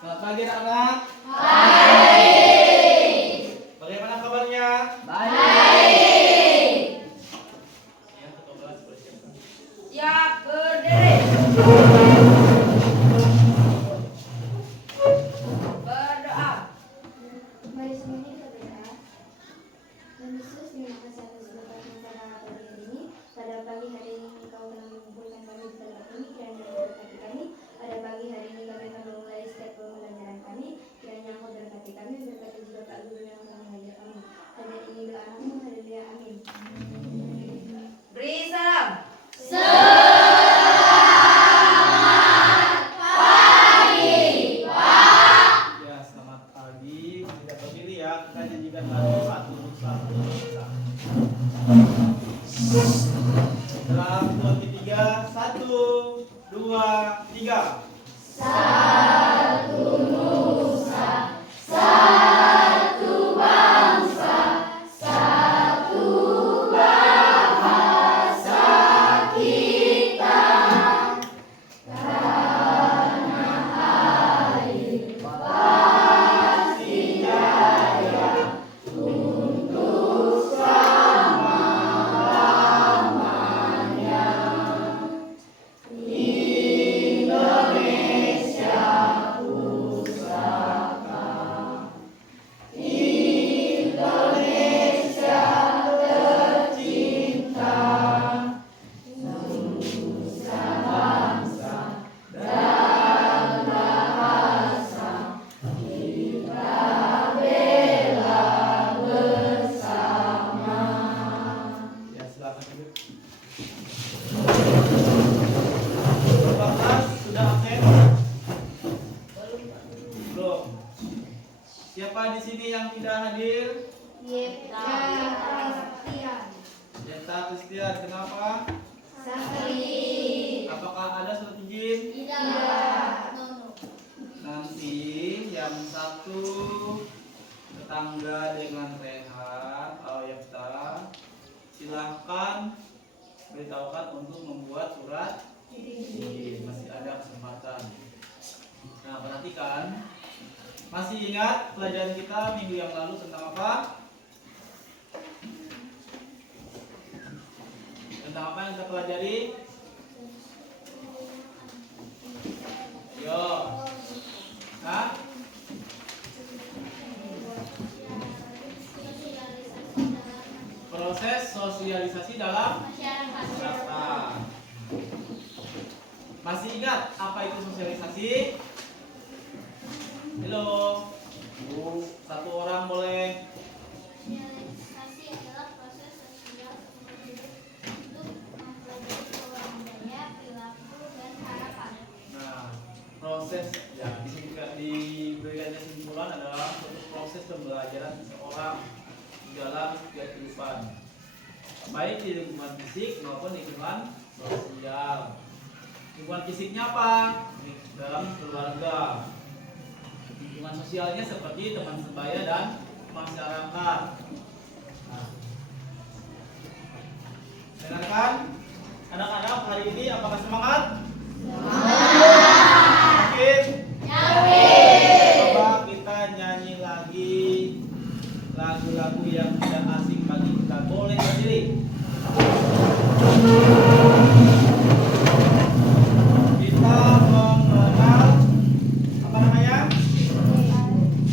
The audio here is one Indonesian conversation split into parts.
Selamat pagi anak-anak. Baik. Bagaimana kabarnya? Baik. Ya, ketua kelas bersiap. Siap berdiri. Berdoa. Mari semuanya kita berdoa. Tuhan Yesus, terima kasih atas berkatmu pada pagi hari ini. Pada pagi hari ini Engkau telah mengumpulkan kami di tempat ini, kiranya Engkau berkati kami. Pada pagi hari ini kami akan memulai setiap pembelajaran kami, kiranya Engkau berkati kami, berkati juga Pak Guru yang akan mengajar kami. Hanya ini doa anakmu, haleluya, amin. Beri salam. Ya, selamat pagi. Kita berdiri ya. Kita nyanyikan lagu satu satu. Dalam 2 3 1 2 3. Ya, silakan duduk. Bapak kelas sudah absen? Belum. Siapa di sini yang tidak hadir? Yenta Kristian, kenapa? Apakah ada surat izin? Nanti yang satu tetangga dengan Rehan, Yenta, silahkan beritahukan untuk membuat surat izin. Masih ada kesempatan. Nah, perhatikan. Masih ingat pelajaran kita minggu yang lalu tentang apa? Tentang apa yang kita pelajari? Yo. Hah? Proses sosialisasi dalam masyarakat. Masih ingat apa itu sosialisasi? Halo. Satu orang boleh. Sosialisasi adalah proses sosial untuk mempelajari pola budaya, perilaku, dan harapan. Nah, proses ya diberikan kesimpulan adalah suatu proses pembelajaran seseorang di dalam kehidupan, baik di lingkungan fisik maupun lingkungan sosial. Lingkungan fisiknya apa? Dalam keluarga. Lingkungan sosialnya seperti teman sebaya dan masyarakat. Nah, dengarkan anak-anak, hari ini apakah semangat? Yakin? Coba kita nyanyi lagi lagu-lagu yang tidak asing bagi kita. Boleh berdiri. Kita mengenal apa namanya?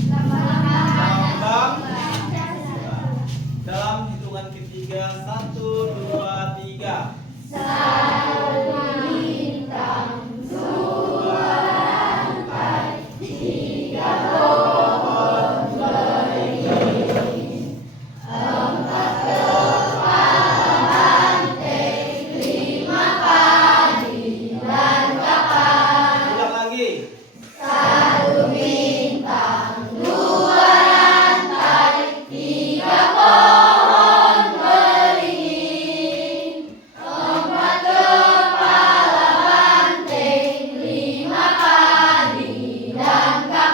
Lambang. Dalam hitungan ketiga, 1, 2, 3. Ulang lagi.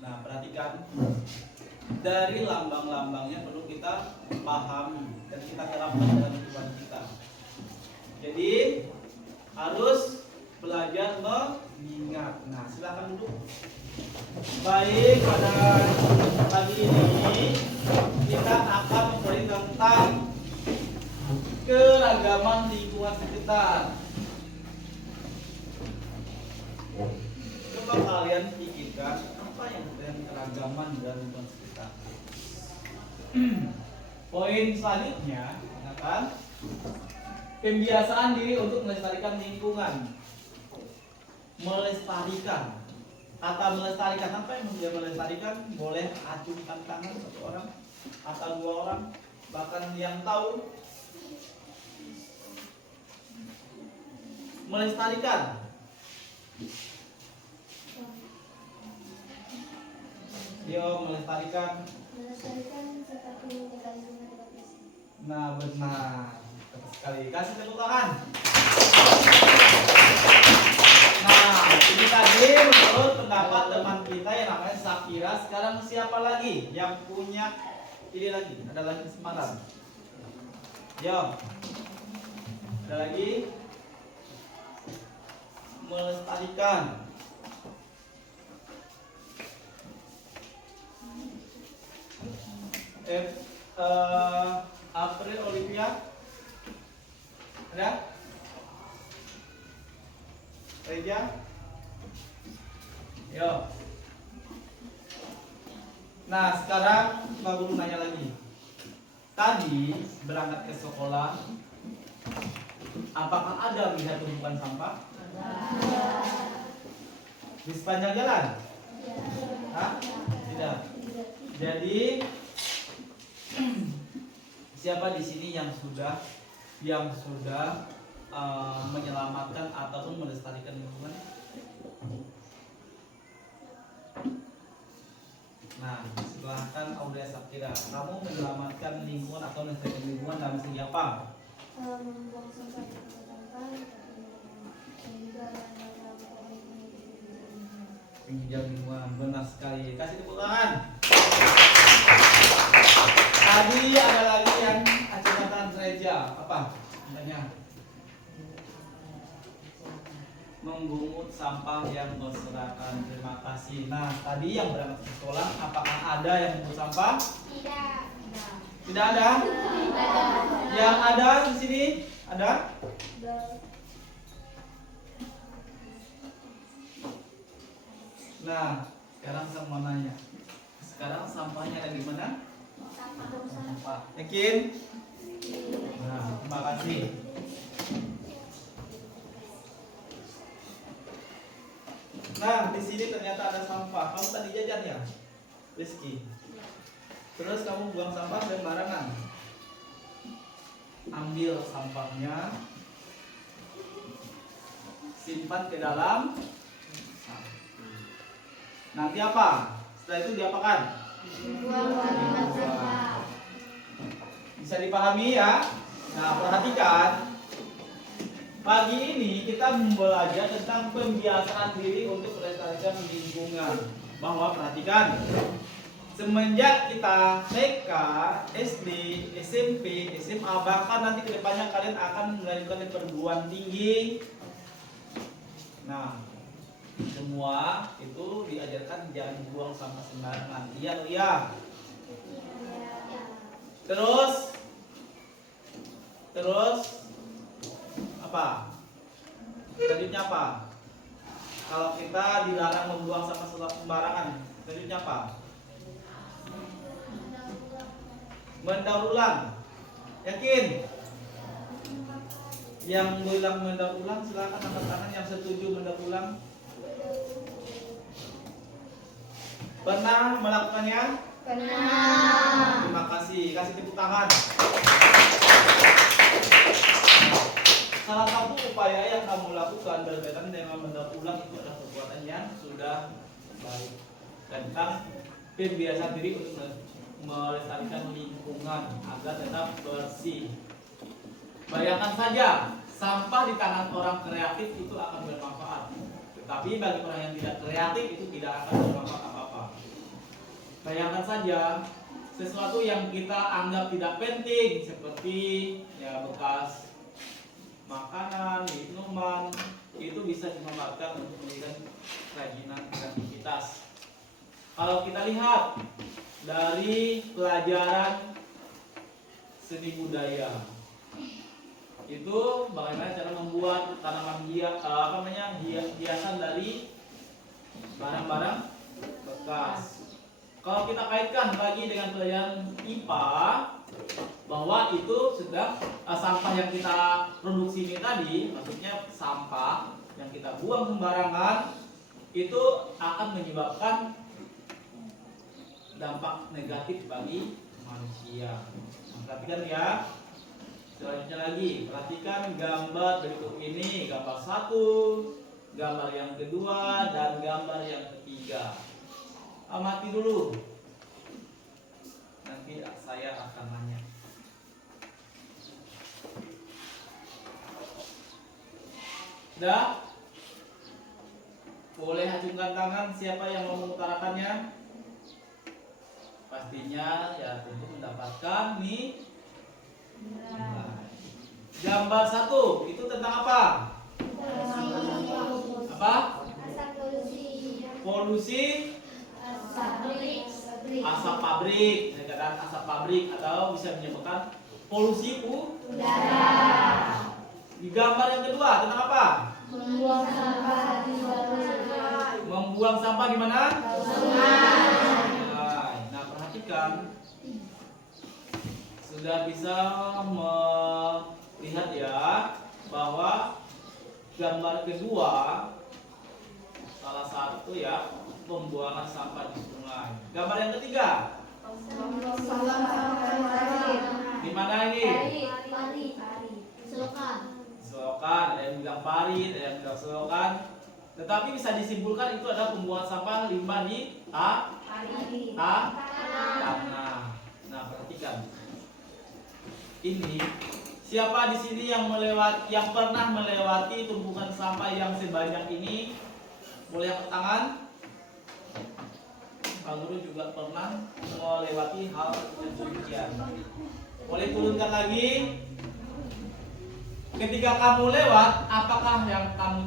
Nah, perhatikan. Dari lambang-lambangnya perlu kita pahami dan kita terapkan dalam kehidupan kita. Jadi harus belajar mengingat. Nah, silakan duduk. Baik, pada pagi ini kita akan memberi tentang keragaman lingkungan sekitar. Coba kalian pikirkan apa yang keragaman dari lingkungan sekitar. Poin selanjutnya mengatakan pembiasaan diri untuk melestarikan lingkungan. Melestarikan. Kata melestarikan, apa yang dia melestarikan? Boleh acungkan tangan satu orang atau dua orang, bahkan yang tahu. Melestarikan. Yo, melestarikan. Melestarikan seperti menjaga lingkungan dengan bersih. Nah, benar. Tepat sekali. Kasih tepuk tangan. Nah, ini tadi menurut pendapat teman kita yang namanya Safira. Sekarang siapa lagi yang punya ide lagi? Ada lagi kesempatan? Yo. Ada lagi? Melestarikan. April Olivia. Ada? Reja? Yo. Nah, sekarang Pak Guru nanya lagi. Tadi berangkat ke sekolah, apakah ada melihat tumpukan sampah? Di sepanjang jalan? Hah? Tidak. Jadi siapa di sini yang sudah menyelamatkan ataupun melestarikan lingkungan? Nah, silahkan Aulia Sapira, kamu menyelamatkan lingkungan atau melestarikan lingkungan dalam segi apa? Membuang sampah di tempat sampah, dan juga Penghijau lingkungan, benar sekali. Kasih tepuk tangan. Tadi ada lagi yang acungkan Reja, apa? Tanya. Membungut sampah yang berserakan. Terima kasih. Nah, tadi yang berangkat ke sekolah, apakah ada yang membungut sampah? Tidak. Tidak ada. Yang ada di sini ada? Nah, sekarang saya mau nanya. Sekarang sampahnya ada di mana? Sampah. Yakin? Nah, terima kasih. Nah, di sini ternyata ada sampah. Kamu tadi jajan ya, Rizky? Terus kamu buang sampah sembarangan. Ambil sampahnya, simpan ke dalam. Nanti apa? Setelah itu diapakan? Bisa dipahami ya? Nah, perhatikan. Pagi ini kita belajar tentang pembiasaan diri untuk melestarikan lingkungan. Bahwa perhatikan, semenjak kita TK, SD, SMP, SMA, bahkan nanti kedepannya kalian akan melanjutkan di perguruan tinggi. Nah, semua itu diajarkan jangan buang sampah sembarangan. Iya atau iya? Terus apa? Selanjutnya apa? Kalau kita dilarang membuang sampah sembarangan, selanjutnya apa? Mendaur ulang. Yakin? Yang bilang mendaur ulang silakan angkat tangan yang setuju mendaur ulang. Pernah melakukannya? Pernah. Terima kasih. Kasih tepuk tangan. Salah satu upaya yang kamu lakukan berkaitan dengan mendaur ulang itu adalah perbuatan yang sudah baik. Tentang pembiasaan diri untuk melestarikan lingkungan agar tetap bersih. Bayangkan saja, sampah di tangan orang kreatif itu akan bermanfaat. Tetapi bagi orang yang tidak kreatif itu tidak akan bermanfaat apa-apa. Bayangkan saja, sesuatu yang kita anggap tidak penting seperti ya bekas makanan, minuman, itu itu bisa dimanfaatkan untuk menjadikan kerajinan kreativitas. Kalau kita lihat dari pelajaran seni budaya, itu bagaimana cara membuat tanaman hiasan dari barang-barang bekas. Kalau kita kaitkan lagi dengan pelajaran IPA, bahwa itu sudah sampah yang kita produksi ini tadi, maksudnya sampah yang kita buang sembarangan, itu akan menyebabkan dampak negatif bagi manusia. Perhatikan ya. Selanjutnya lagi, perhatikan gambar berikut ini, gambar 1, gambar yang kedua, dan gambar yang ketiga. Amati dulu. Nanti saya akan nanya. Sudah? Boleh acungkan tangan siapa yang mau mengutarakannya? Pastinya ya tentu mendapatkan nih. Nah, gambar 1 itu tentang apa? Apa? Polusi asap pabrik, dikatakan asap pabrik atau bisa menyebabkan polusi udara. Di gambar yang kedua tentang apa? Membuang sampah di sungai. Membuang sampah di mana? Sungai. Nah, perhatikan. Sudah bisa melihat ya bahwa gambar kedua salah satu ya pembuangan sampah di sungai. Gambar yang ketiga di mana ini? Selokan, ada yang bilang parit, ada yang bilang selokan. Tetapi bisa disimpulkan itu adalah pembuangan sampah limbah di tanah. Nah, perhatikan. Ini siapa di sini yang pernah melewati tumpukan sampah yang sebanyak ini? Boleh angkat tangan. Pak Guru juga pernah melewati hal yang demikian. Boleh turunkan lagi. Ketika kamu lewat, apa yang kamu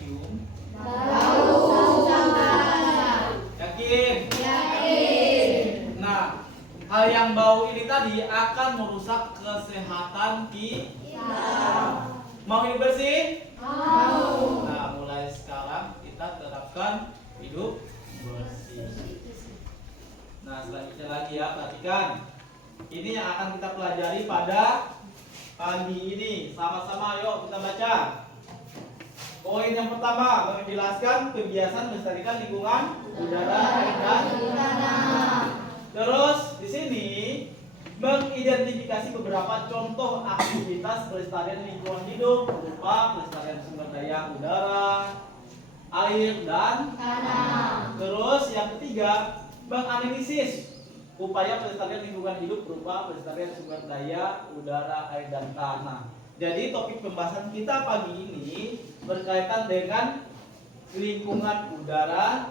cium? Bau sampah. Yakin? Nah, hal yang bau ini tadi akan merusak kesehatan kita. Mau hidup bersih? Mau. Nah, mulai sekarang kita terapkan hidup bersih. Nah, selanjutnya lagi ya, perhatikan. Ini yang akan kita pelajari pada pagi ini. Sama-sama yuk kita baca. Poin yang pertama, menjelaskan kebiasaan melestarikan lingkungan udara, air, dan tanah. Terus di sini mengidentifikasi beberapa contoh aktivitas pelestarian lingkungan hidup berupa pelestarian sumber daya udara, air, dan Tanah. Terus yang ketiga, menganalisis upaya pelestarian lingkungan hidup berupa pelestarian sumber daya udara, air, dan tanah. Jadi topik pembahasan kita pagi ini berkaitan dengan lingkungan udara,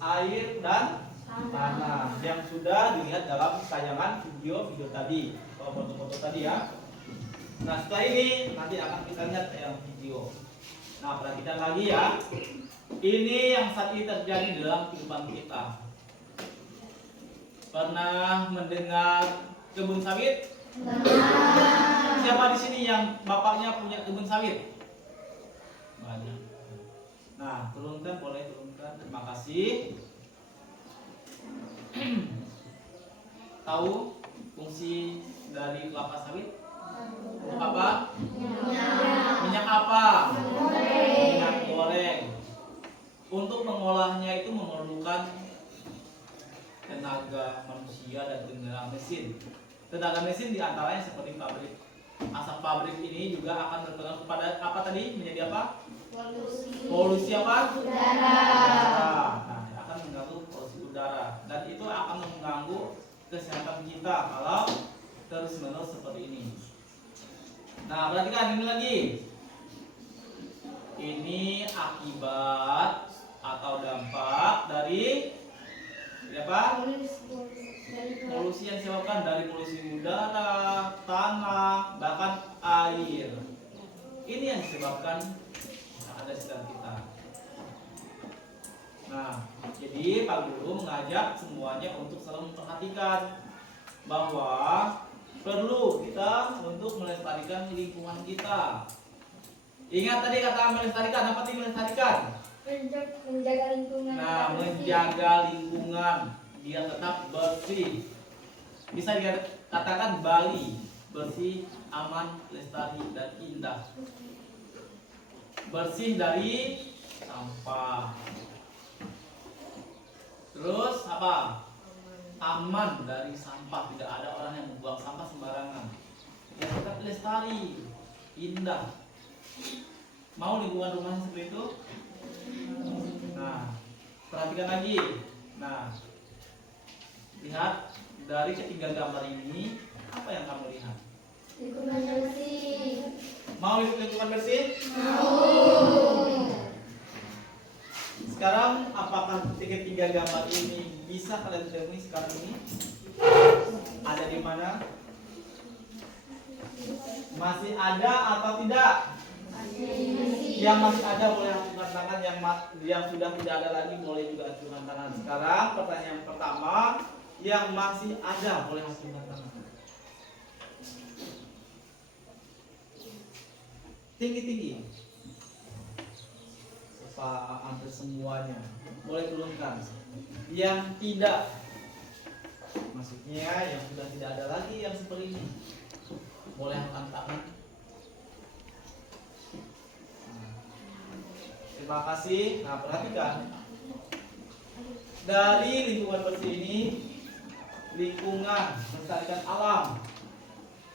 air, dan tanah yang sudah dilihat dalam tayangan video tadi, foto-foto tadi ya. Nah, setelah ini nanti akan kita lihat yang video. Nah, perhatikan lagi ya. Ini yang saat ini terjadi dalam kehidupan kita. Pernah mendengar kebun sawit? Siapa di sini yang bapaknya punya kebun sawit? Banyak. Nah, turunkan, boleh turunkan. Terima kasih. Tahu fungsi dari kelapa sawit? Untuk apa? Minyak apa? Minyak goreng. Untuk mengolahnya itu memerlukan tenaga manusia dan tenaga mesin. Tenaga mesin diantaranya seperti pabrik. Asap pabrik ini juga akan berpengaruh kepada apa tadi? Menjadi apa? Polusi apa? Udara. Nah, akan mengganggu polusi udara dan itu akan mengganggu kesehatan kita kalau terus-menerus seperti ini. Nah, perhatikan ini lagi. Ini akibat atau dampak dari apa? Polusi yang disebabkan dari polusi udara, tanah, bahkan air. Ini yang disebabkan ada di sekitar kita. Nah, jadi Pak Guru mengajak semuanya untuk selalu memperhatikan bahwa perlu kita untuk melestarikan lingkungan kita. Ingat tadi kata melestarikan, apa sih melestarikan? Menjaga lingkungan. Nah, menjaga lingkungan biar tetap bersih. Bisa dikatakan Bali bersih, aman, lestari, dan indah. Bersih dari sampah. Terus apa? Aman dari sampah, tidak ada orang yang membuang sampah sembarangan. Ya tetap lestari, indah. Mau lingkungan rumahnya seperti itu? Nah, perhatikan lagi. Nah, lihat dari ketiga gambar ini, apa yang kamu lihat? Lingkungan bersih. Mau lingkungan bersih? Mau. Sekarang apakah ketiga gambar ini bisa kalian temui sekarang ini? Ada di mana? Masih ada atau tidak? Yang masih ada boleh acungkan tangan, yang sudah tidak ada lagi boleh juga acungkan tangan. Sekarang pertanyaan pertama, yang masih ada boleh acungkan tangan. Tinggi-tinggi. Hampir semuanya boleh turunkan. Yang tidak, maksudnya yang sudah tidak ada lagi yang seperti ini, boleh angkat tangan. Terima kasih. Nah, perhatikan dari lingkungan bersih ini, lingkungan melestarikan alam,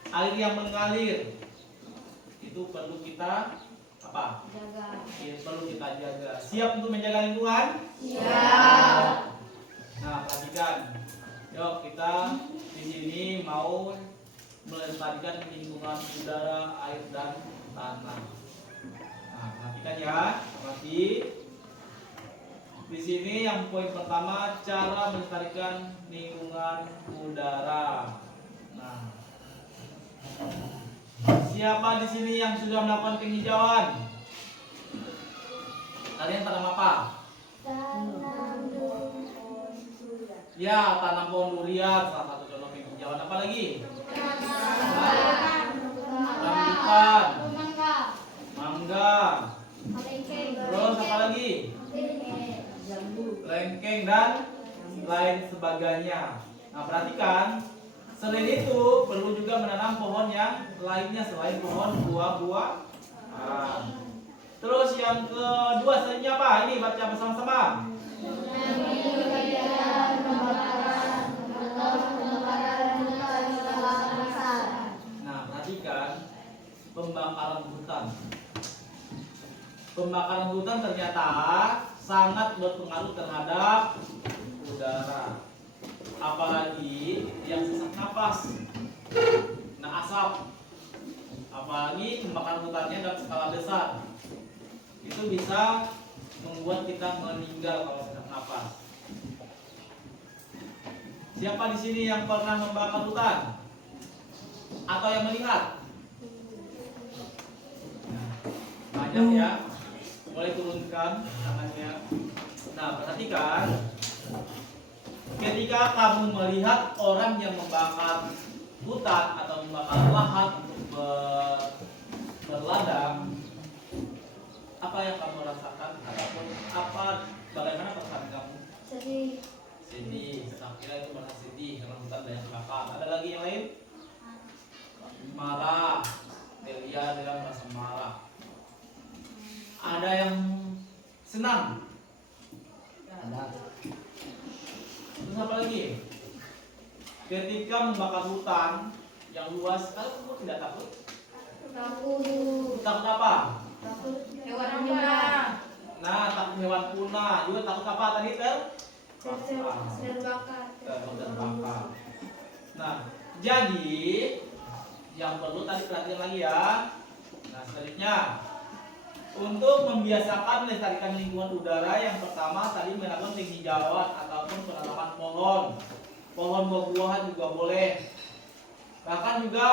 air yang mengalir itu perlu kita apa? Jaga. Ya, perlu kita jaga. Siap untuk menjaga lingkungan? Siap. Nah, perhatikan. Yuk, kita di sini mau melestarikan lingkungan udara, air, dan tanah. Nah, perhatikan ya. Amati. Di sini yang poin pertama, cara melestarikan lingkungan udara. Nah, siapa di sini yang sudah melakukan penghijauan? Kalian tanam apa? Tanam pohon durian. Ya, tanam pohon durian, salah satu contoh penghijauan. Apa lagi? Rambutan, mangga, terus apa lagi? Lengkeng dan lain sebagainya. Nah, perhatikan, selain itu perlu juga menanam pohon yang lainnya selain pohon buah-buahan. Terus yang kedua selanjutnya apa? Ini baca bersama-sama. Nah, perhatikan pembakaran hutan. Pembakaran hutan ternyata sangat berpengaruh terhadap udara. Apalagi yang sesak napas, nah asap. Apalagi pembakaran hutannya dalam skala besar, itu bisa membuat kita meninggal kalau sesak napas. Siapa di sini yang pernah membakar hutan atau yang melihat? Nah, banyak ya. Boleh turunkan tangannya. Nah, perhatikan. Ketika kamu melihat orang yang membakar hutan atau membakar lahan untuk berladang, apa yang kamu rasakan ataupun bagaimana perasaan kamu? Sedih. Sedih. Saya kira itu merasa sedih karena hutan banyak terbakar. Ada lagi yang lain? Marah. Dia merasa marah. Ada yang senang? Ada. Terus apa lagi? Ketika membakar hutan yang luas, kamu tidak takut? Takut. Takut apa? Takut Hewan punah. Nah, takut hewan punah. Juga takut apa tadi terbakar. terbakar. Nah, jadi yang perlu tadi perhatikan lagi ya. Nah, selanjutnya untuk membiasakan melestarikan lingkungan udara, yang pertama tadi melakukan penghijauan ataupun penanaman pohon. Pohon buah-buahan juga boleh. Bahkan juga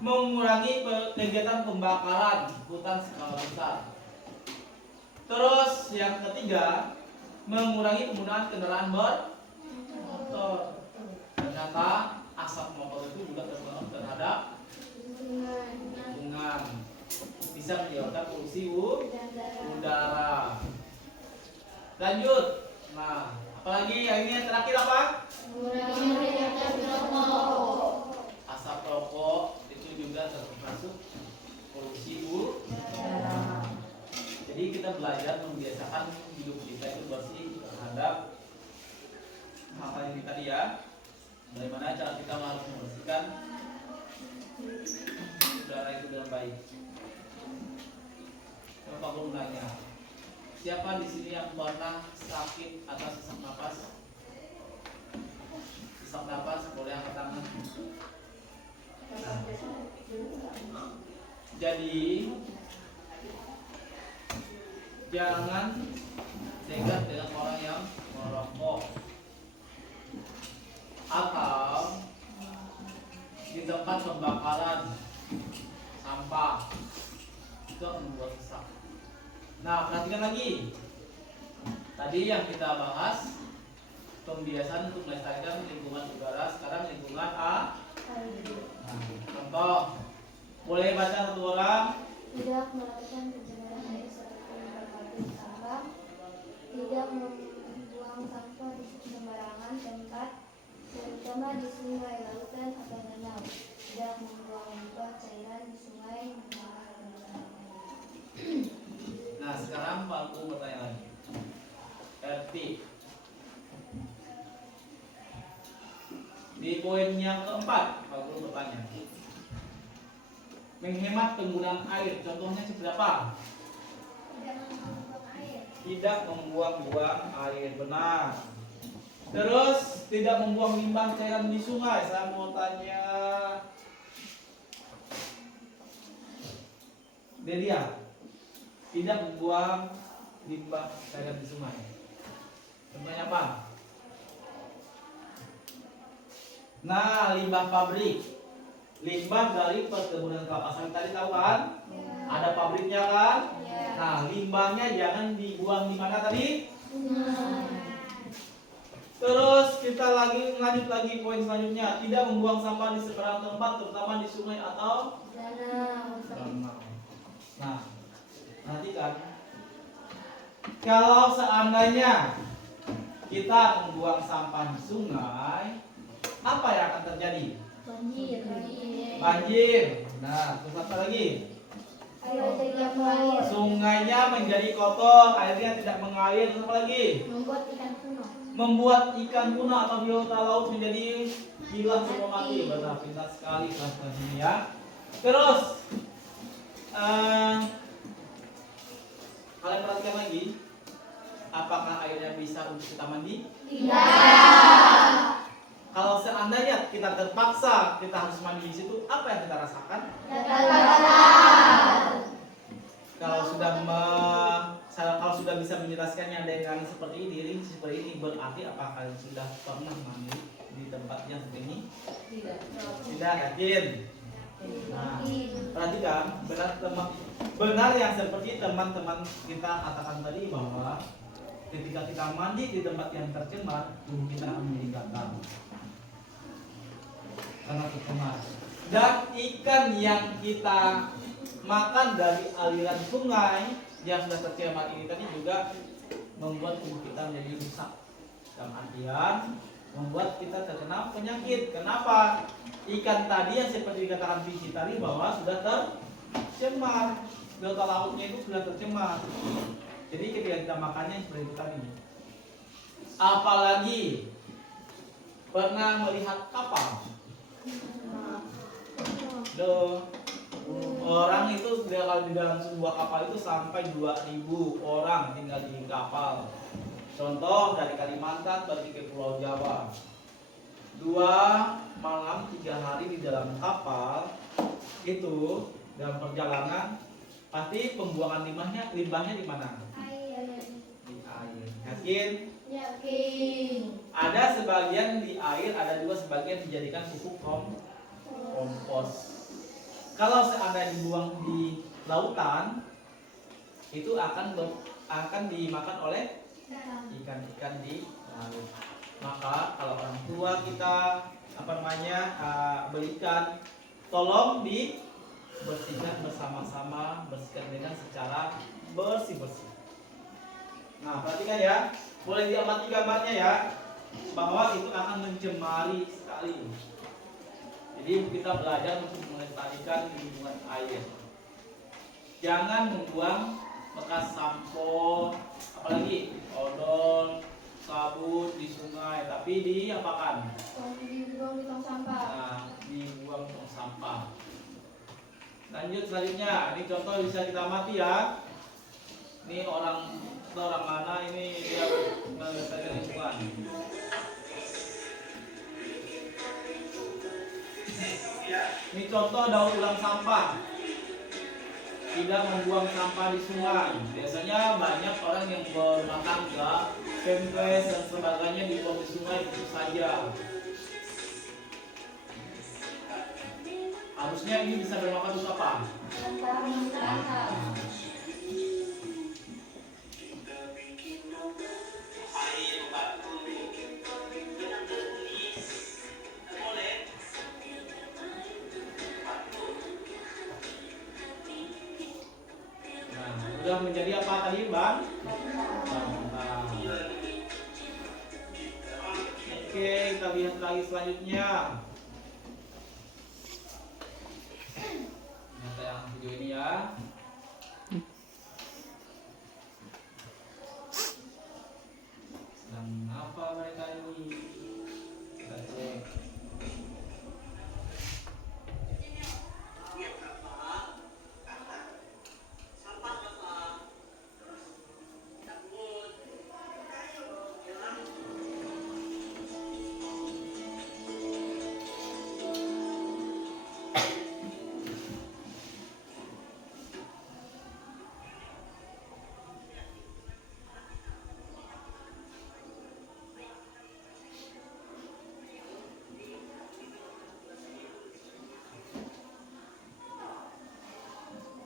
mengurangi kegiatan pembakaran hutan skala besar. Terus yang ketiga, mengurangi penggunaan kendaraan bermotor. Ternyata asap motor itu juga berpengaruh terhadap lingkungan, bisa menyebabkan polusi udara. Lanjut. Nah, apalagi yang ini yang terakhir apa? Asap rokok itu juga termasuk polusi udara. Jadi kita belajar membiasakan hidup kita itu bersih terhadap hal-hal ini tadi ya. Bagaimana cara kita harus membersihkan udara itu dengan baik. Bapak guru nanya, siapa di sini yang pernah sakit atau sesak napas? Sesak napas boleh angkat tangan. Jadi jangan dekat dengan orang yang merokok atau di tempat pembakaran sampah, itu membuat sesak. Nah, perhatikan lagi. Tadi yang kita bahas pembiasaan untuk melestarikan lingkungan udara, sekarang lingkungan A. Nah, contoh, boleh baca satu orang. Tidak melakukan pencemaran air seperti membakar pabrik sampah, tidak membuang sampah di sembarangan tempat, terutama di sungai, lautan atau danau, tidak membuang limbah cairan di sungai, mengolah dan lain-lain. Nah, sekarang Pak Guru bertanya lagi. RT. Di poin yang keempat, Pak Guru bertanya. Menghemat penggunaan air, contohnya seperti apa? Tidak membuang-buang air, benar. Terus tidak membuang limbah cairan di sungai. Saya mau tanya, Delia, tidak membuang limbah cairan di sungai. Contohnya apa? Nah, limbah pabrik. Limbah dari perkebunan kelapa sawit tadi tahu kan? Ada pabriknya kan? Nah, limbahnya jangan dibuang di mana tadi? Terus kita lanjut lagi poin selanjutnya, tidak membuang sampah di sembarang tempat, terutama di sungai atau danau. Nah, perhatikan. Kalau seandainya kita membuang sampah di sungai, apa yang akan terjadi? Banjir. Nah, terus apa lagi? Sungainya menjadi kotor, airnya tidak mengalir. Terus apa lagi? Membuat ikan punah atau biota laut menjadi hilang semua mati. Benar, pintar sekali kelas ini ya. Terus kalian perhatikan lagi, apakah airnya bisa untuk kita mandi? Tidak. Kalau seandainya kita terpaksa kita harus mandi di situ, apa yang kita rasakan? Kalau sudah bisa menjelaskannya dengan seperti ini, rinci seperti ini, berarti apakah kalian sudah pernah mandi di tempatnya seperti ini? Tidak, yakin? Nah, perhatikan, benar yang seperti teman-teman kita katakan tadi, bahwa ketika kita mandi di tempat yang tercemar, tubuh kita akan menjadi gatal karena tercemar. Dan ikan yang kita makan dari aliran sungai yang sudah tercemar ini tadi juga membuat tubuh kita menjadi rusak, dalam artian membuat kita terkena penyakit. Kenapa? Ikan tadi yang seperti dikatakan Visi tadi, bahwa sudah tercemar, delta lautnya itu sudah tercemar. Jadi ketika kita makannya seperti itu tadi. Apalagi pernah melihat kapal? Orang itu kalau di dalam sebuah kapal itu sampai 2.000 orang tinggal di kapal. Contoh dari Kalimantan pergi ke Pulau Jawa, 2 malam 3 hari di dalam kapal itu, dalam perjalanan pasti pembuangan limbahnya di mana? Di air. Yakin? Yakin. Ada sebagian di air, ada juga sebagian dijadikan pupuk kompos. Kalau seandainya dibuang di lautan, itu akan dimakan oleh ikan-ikan di laut. Maka kalau orang tua kita belikan, tolong dibersihkan bersama-sama, bersihkan dengan secara bersih-bersih. Nah, perhatikan ya, boleh diamati gambarnya ya, bahwa itu akan mencemari sekali. Jadi kita belajar untuk melestarikan lingkungan air. Jangan membuang bekas sampo, apalagi odol, sabun di sungai, tapi diapakan? Dibuang di tong sampah. Nah, dibuang tong sampah. Lanjut selanjutnya, ini contoh bisa kita amati ya. Ini orang mana ini dia melestarikan lingkungan. Ini contoh daur ulang sampah. Tidak membuang sampah di sungai. Biasanya banyak orang yang berumah tangga, pempes dan sebagainya dibuang di sungai begitu saja. Harusnya ini bisa bermanfaat untuk apa? Sudah menjadi apa tadi, Bang? Oke, kita lihat lagi selanjutnya. Lihat yang video ini ya. Sedang apa mereka ini? Kita cek.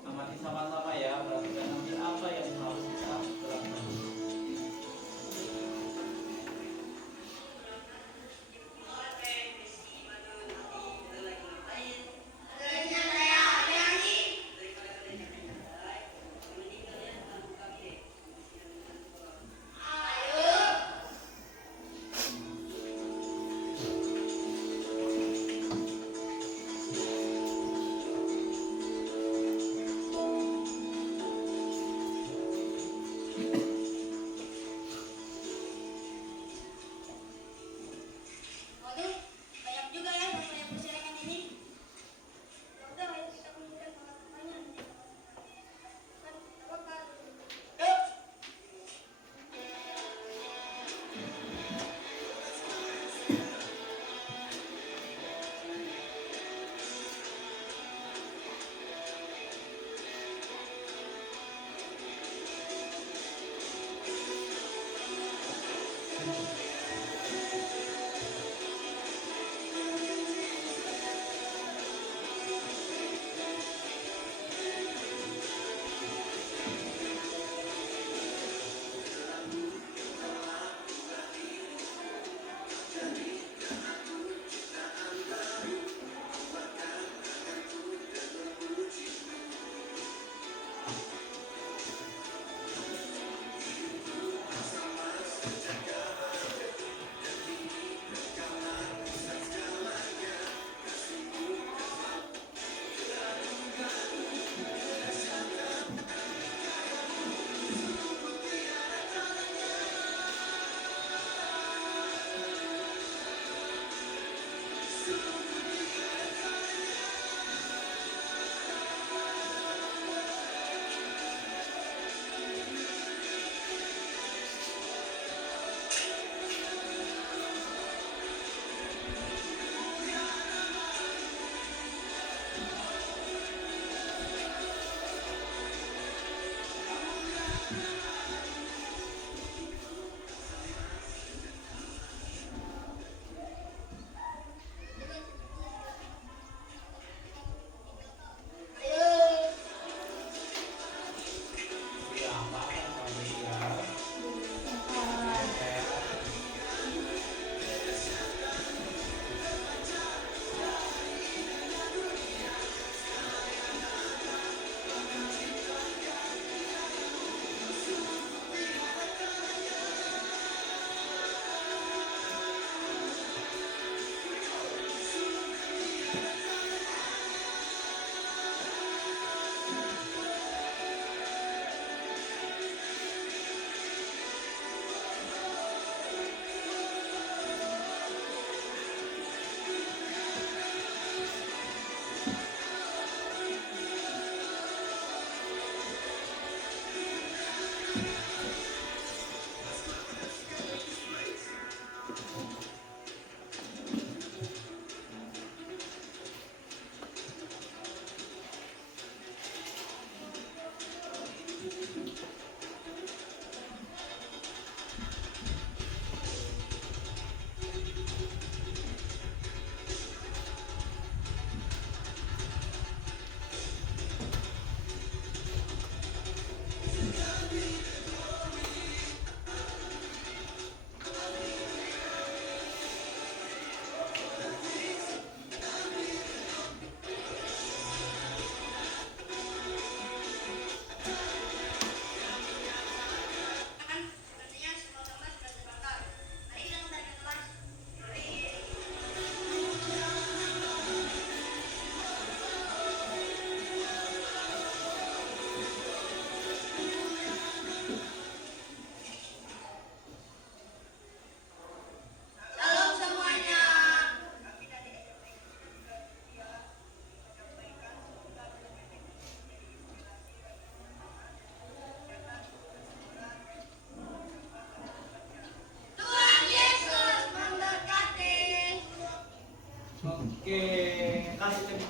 Amati sama-sama ya, perhatikan nanti apa yang harus kita lakukan. Waduh, banyak juga ya bapak yang berserakan ini. Ya udah, ayo kita kumpulkan teman-temannya. Yuk.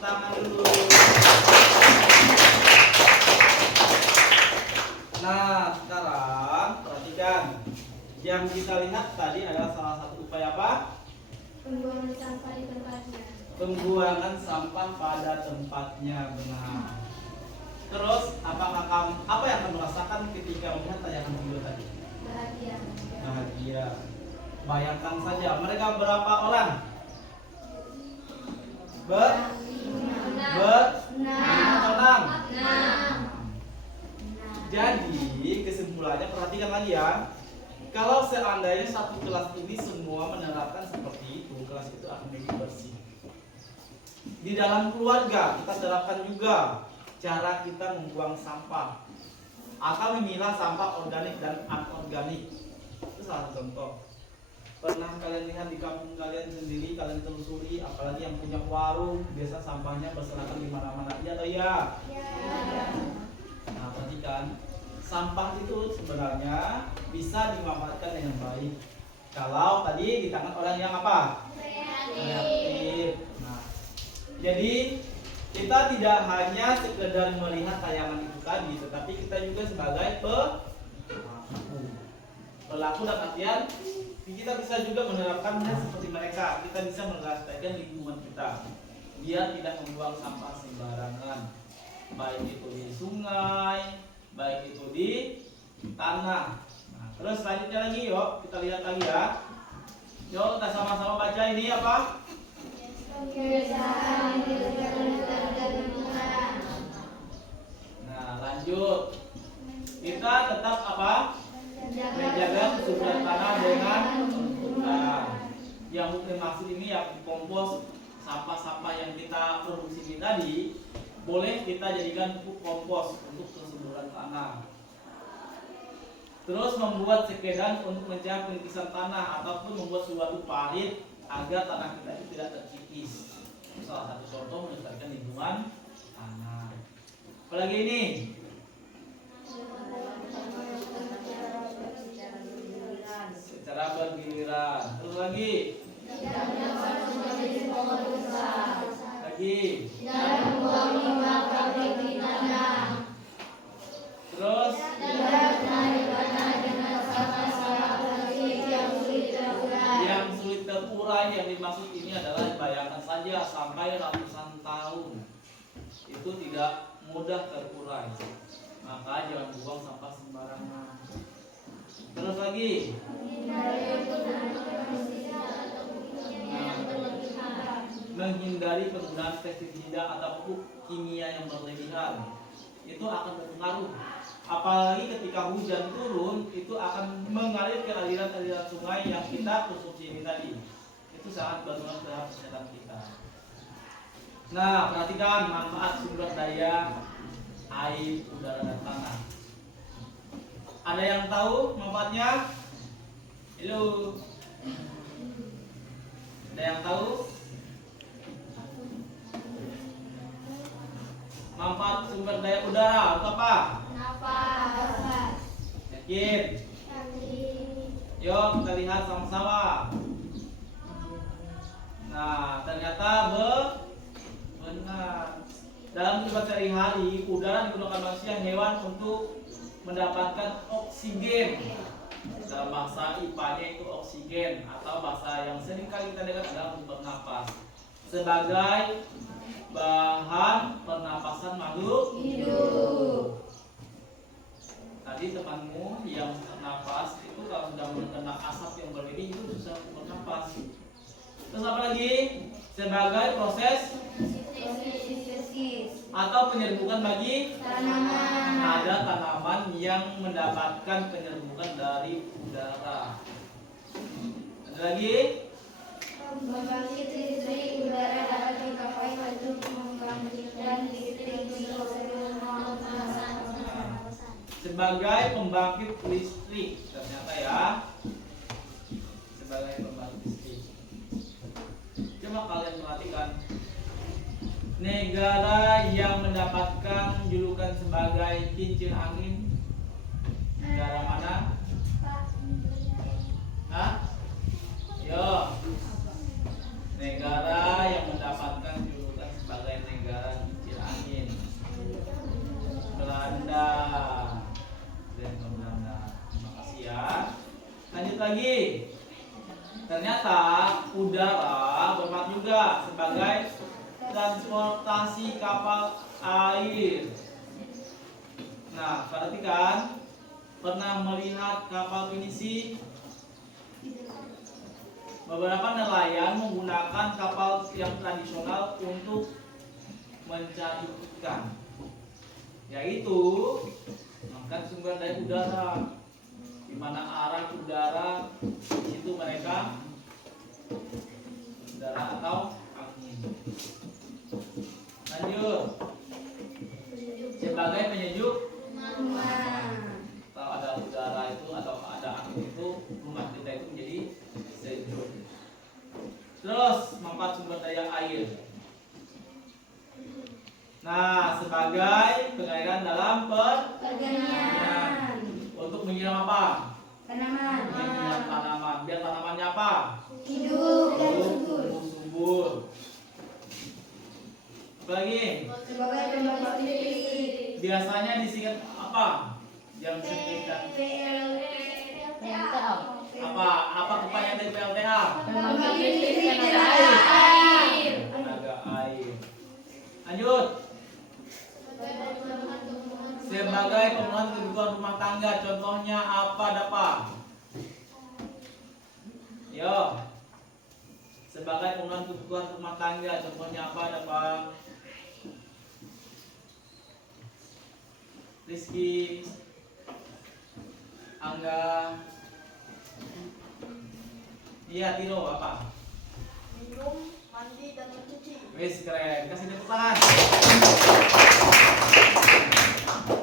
tangan dulu. Nah, sekarang perhatikan. Yang kita lihat tadi adalah salah satu upaya apa? Pembuangan sampah di tempatnya. Pembuangan sampah pada tempatnya, benar. Terus, apa yang kamu rasakan ketika melihat tayangan video tadi? Bahagia. Bahagia. Bayangkan saja, mereka berapa orang? Enam. Jadi kesimpulannya perhatikan lagi ya. Kalau seandainya satu kelas ini semua menerapkan seperti itu, kelas itu akan menjadi bersih. Di dalam keluarga kita terapkan juga cara kita membuang sampah atau memilah sampah organik dan anorganik. Itu salah satu contoh. Pernah kalian lihat di kampung kalian sendiri, kalian telusuri, apalagi yang punya warung, biasa sampahnya berserakan di mana-mana. Iya atau iya? Nah, perhatikan, sampah itu sebenarnya bisa dimanfaatkan dengan baik. Kalau tadi di tangan orang yang apa? Kreatif. Nah, jadi kita tidak hanya sekedar melihat tayangan itu tadi, tetapi kita juga sebagai pelaku dan artian kita bisa juga menerapkannya seperti mereka. Kita bisa melestarikan lingkungan kita biar tidak membuang sampah sembarangan, baik itu di sungai, baik itu di tanah. Nah, terus selanjutnya lagi, yuk kita lihat lagi ya. Yuk kita sama-sama baca ini apa? Nah, lanjut. Kita tetap apa? Menjaga kesuburan tanah dengan pembukaan. Yang maksud ini ya kompos, sampah-sampah yang kita produksi ini tadi boleh kita jadikan pupuk kompos untuk kesuburan tanah. Terus membuat sekedan untuk mencegah penipisan tanah ataupun membuat suatu parit agar tanah kita itu tidak terkikis. Itu salah satu contoh melestarikan lingkungan tanah. Apalagi ini? Secara bergiliran. Terus lagi? Lagi? Terus? Yang sulit terurai, yang dimaksud ini adalah bayangkan saja sampai ratusan tahun itu tidak mudah terurai. Maka jangan buang sampah sembarangan. Terus lagi? Menghindari penggunaan pestisida atau pupuk kimia yang berlebihan. Itu akan berpengaruh. Apalagi ketika hujan turun, itu akan mengalir ke aliran-aliran sungai yang kita konsumsi ini tadi. Itu sangat berpengaruh terhadap kesehatan kita. Nah, perhatikan manfaat sumber daya air, udara, dan tanah. Ada yang tahu manfaatnya? Halo. Ada yang tahu? Manfaat sumber daya udara untuk apa? Nafas. Yakin? Yuk kita lihat sama-sama. Nah, ternyata benar. Dalam kehidupan sehari-hari, udara digunakan manusia hewan untuk mendapatkan oksigen. Dalam bahasa IPA-nya itu oksigen, atau bahasa yang sering kali kita dengar adalah untuk bernapas. Sebagai bahan pernapasan makhluk hidup. Tadi temanmu yang bernapas itu kalau sudah terkena asap yang berlebih itu susah untuk bernapas. Terus apa lagi? Sebagai proses atau penyerbukan bagi Tanaman. ada tanaman yang mendapatkan penyerbukan dari udara. Ada lagi? Membangkit listrik udara dapat dipakai untuk membangkitkan listrik di sebagai pembangkit listrik, ternyata ya, sebagai pembangkit listrik. Coba kalian perhatikan, negara yang mendapatkan julukan sebagai cincin angin, negara mana? Hah? Yo, negara yang mendapatkan julukan sebagai negara Apalagi? Ternyata udara bermanfaat juga sebagai transportasi kapal air. Nah, perhatikan, pernah melihat kapal pinisi? Beberapa nelayan menggunakan kapal yang tradisional untuk mencari ikan, yaitu mengangkat sumber daya udara. Di mana arah udara, itu mereka udara atau angin. Lanjut. Sebagai penyejuk Rumah. kalau ada udara itu atau ada angin itu, rumah kita itu menjadi sejuk. Terus manfaat sumber daya air. Nah, sebagai pengairan dalam Pertanian. untuk menyiram apa? Tanaman. Menyiram tanaman. Biar tanamannya apa? Hidup dan subur. Subur. Apalagi? Sebagai pembangkit listrik. Biasanya disingkat apa? Yang disingkat apa? Apa kepanjangan dari PLTA? Pembangkit listrik tenaga air. Tenaga air. Lanjut. Sebagai pemenuhan kebutuhan rumah tangga, contohnya apa dapat? Yo. Sebagai pemenuhan kebutuhan rumah tangga, contohnya apa dapat? Rizky, Angga, iya Tiro apa? Minum, mandi, dan mencuci. Wis keren, kasih tepuk tangan.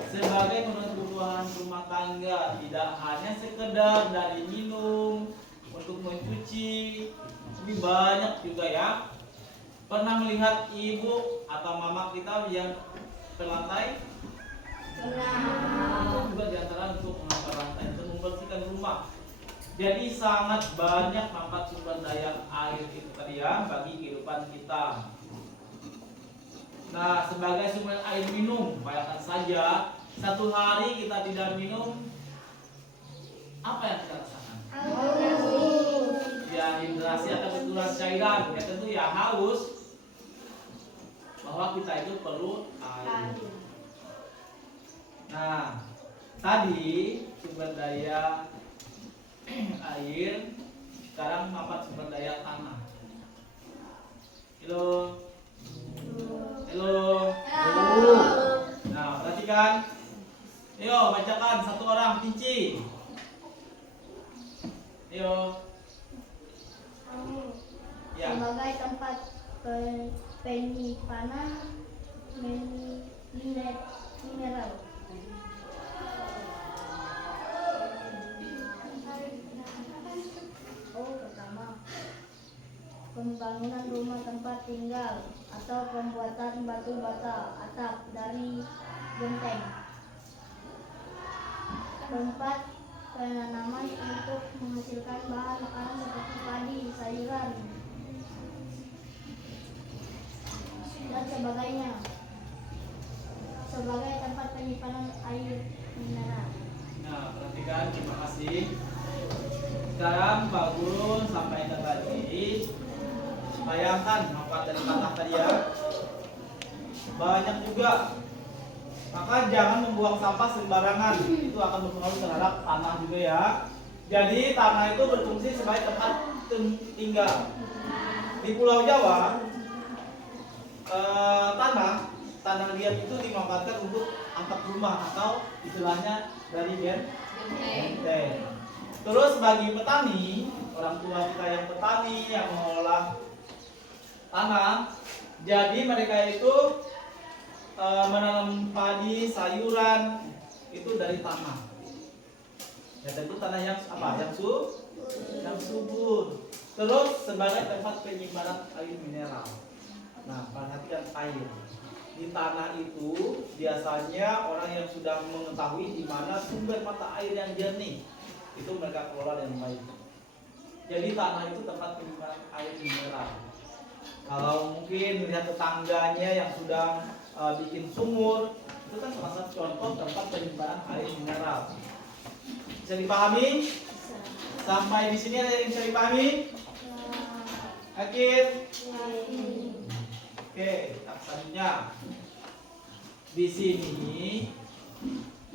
Sebagai pemenuhan kebutuhan rumah tangga, tidak hanya sekedar dari minum, untuk mencuci, lebih banyak juga ya. Pernah melihat ibu atau mama kita yang berlantai? Itu juga diantara untuk mengangkat lantai, untuk membersihkan rumah. Jadi sangat banyak manfaat sumber daya air itu tadi ya bagi kehidupan kita. Nah, sebagai sumber air minum, bayangkan saja satu hari kita tidak minum, apa yang kita rasakan? Ya, hidrasi atau kekurangan cairan, ya tentu ya haus. Bahwa kita itu perlu air. Nah, tadi sumber daya air, sekarang manfaat sumber daya tanah. Halo. Halo. Nah, perhatikan. Ayo, bacakan satu orang Pinci. Ayo. Ya. Sebagai tempat penyimpanan mineral. Pertama, pembangunan rumah tempat tinggal atau pembuatan batu bata atap dari genteng. Tempat penanaman untuk menghasilkan bahan makanan seperti padi, sayuran, dan sebagainya. Sebagai tempat penyimpanan air mineral. Nah, perhatikan, terima kasih. Sekarang Pak Guru sampaikan lagi. Bayangkan manfaat dari tanah tadi ya. Banyak juga. Maka jangan membuang sampah sembarangan. Itu akan berpengaruh terhadap tanah juga ya. Jadi tanah itu berfungsi sebagai tempat tinggal. Di Pulau Jawa, tanah liat itu dimanfaatkan untuk atap rumah atau istilahnya dari benteng. Terus bagi petani, orang tua kita yang petani yang mengolah tanah, jadi mereka itu menanam padi, sayuran itu dari tanah. Ya tentu tanah yang apa? Yang subur. Terus sebagai tempat penyimpanan air mineral. Nah, perhatikan air. Di tanah itu biasanya orang yang sudah mengetahui di mana sumber mata air yang jernih itu mereka kelola dengan baik. Jadi tanah itu tempat penyimpanan air mineral. Kalau mungkin melihat tetangganya yang sudah bikin sumur, itu kan salah satu contoh tempat penyimpanan air mineral. Bisa dipahami? Sampai di sini ada yang bisa dipahami? Yakin? Oke, selanjutnya di sini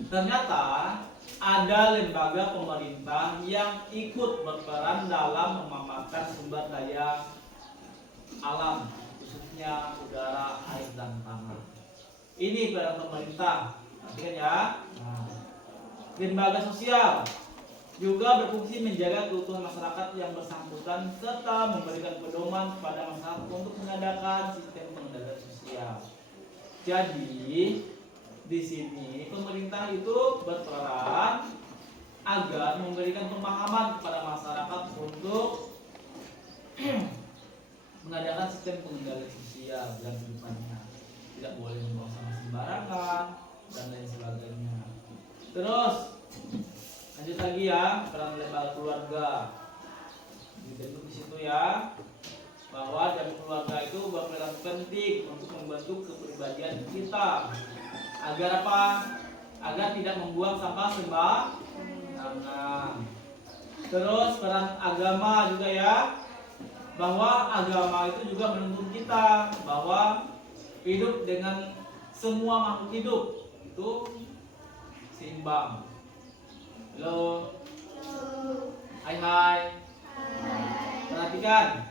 ternyata ada lembaga pemerintah yang ikut berperan dalam memamerkan sumber daya alam, khususnya udara, air, dan tanah. Ini peran pemerintah, perhatikan ya. Nah, lembaga sosial juga berfungsi menjaga keutuhan masyarakat yang bersangkutan serta memberikan pedoman kepada masyarakat untuk mengadakan sistem pengendalian sosial. Jadi di sini pemerintah itu berperan agar memberikan pemahaman kepada masyarakat untuk mengadakan sistem pengendalian sosial dalam kehidupannya. Tidak boleh membuang sampah sembarangan dan lain sebagainya. Terus lanjut lagi ya, peran lembaga keluarga. Dibentuk di situ ya, bahwa dalam keluarga itu berperan penting untuk membentuk kepribadian kita. Agar apa? Agar tidak membuang sampah sembarangan. Terus peran agama juga ya, bahwa agama itu juga menuntut kita bahwa hidup dengan semua makhluk hidup itu seimbang. Halo. Hai hai. Perhatikan.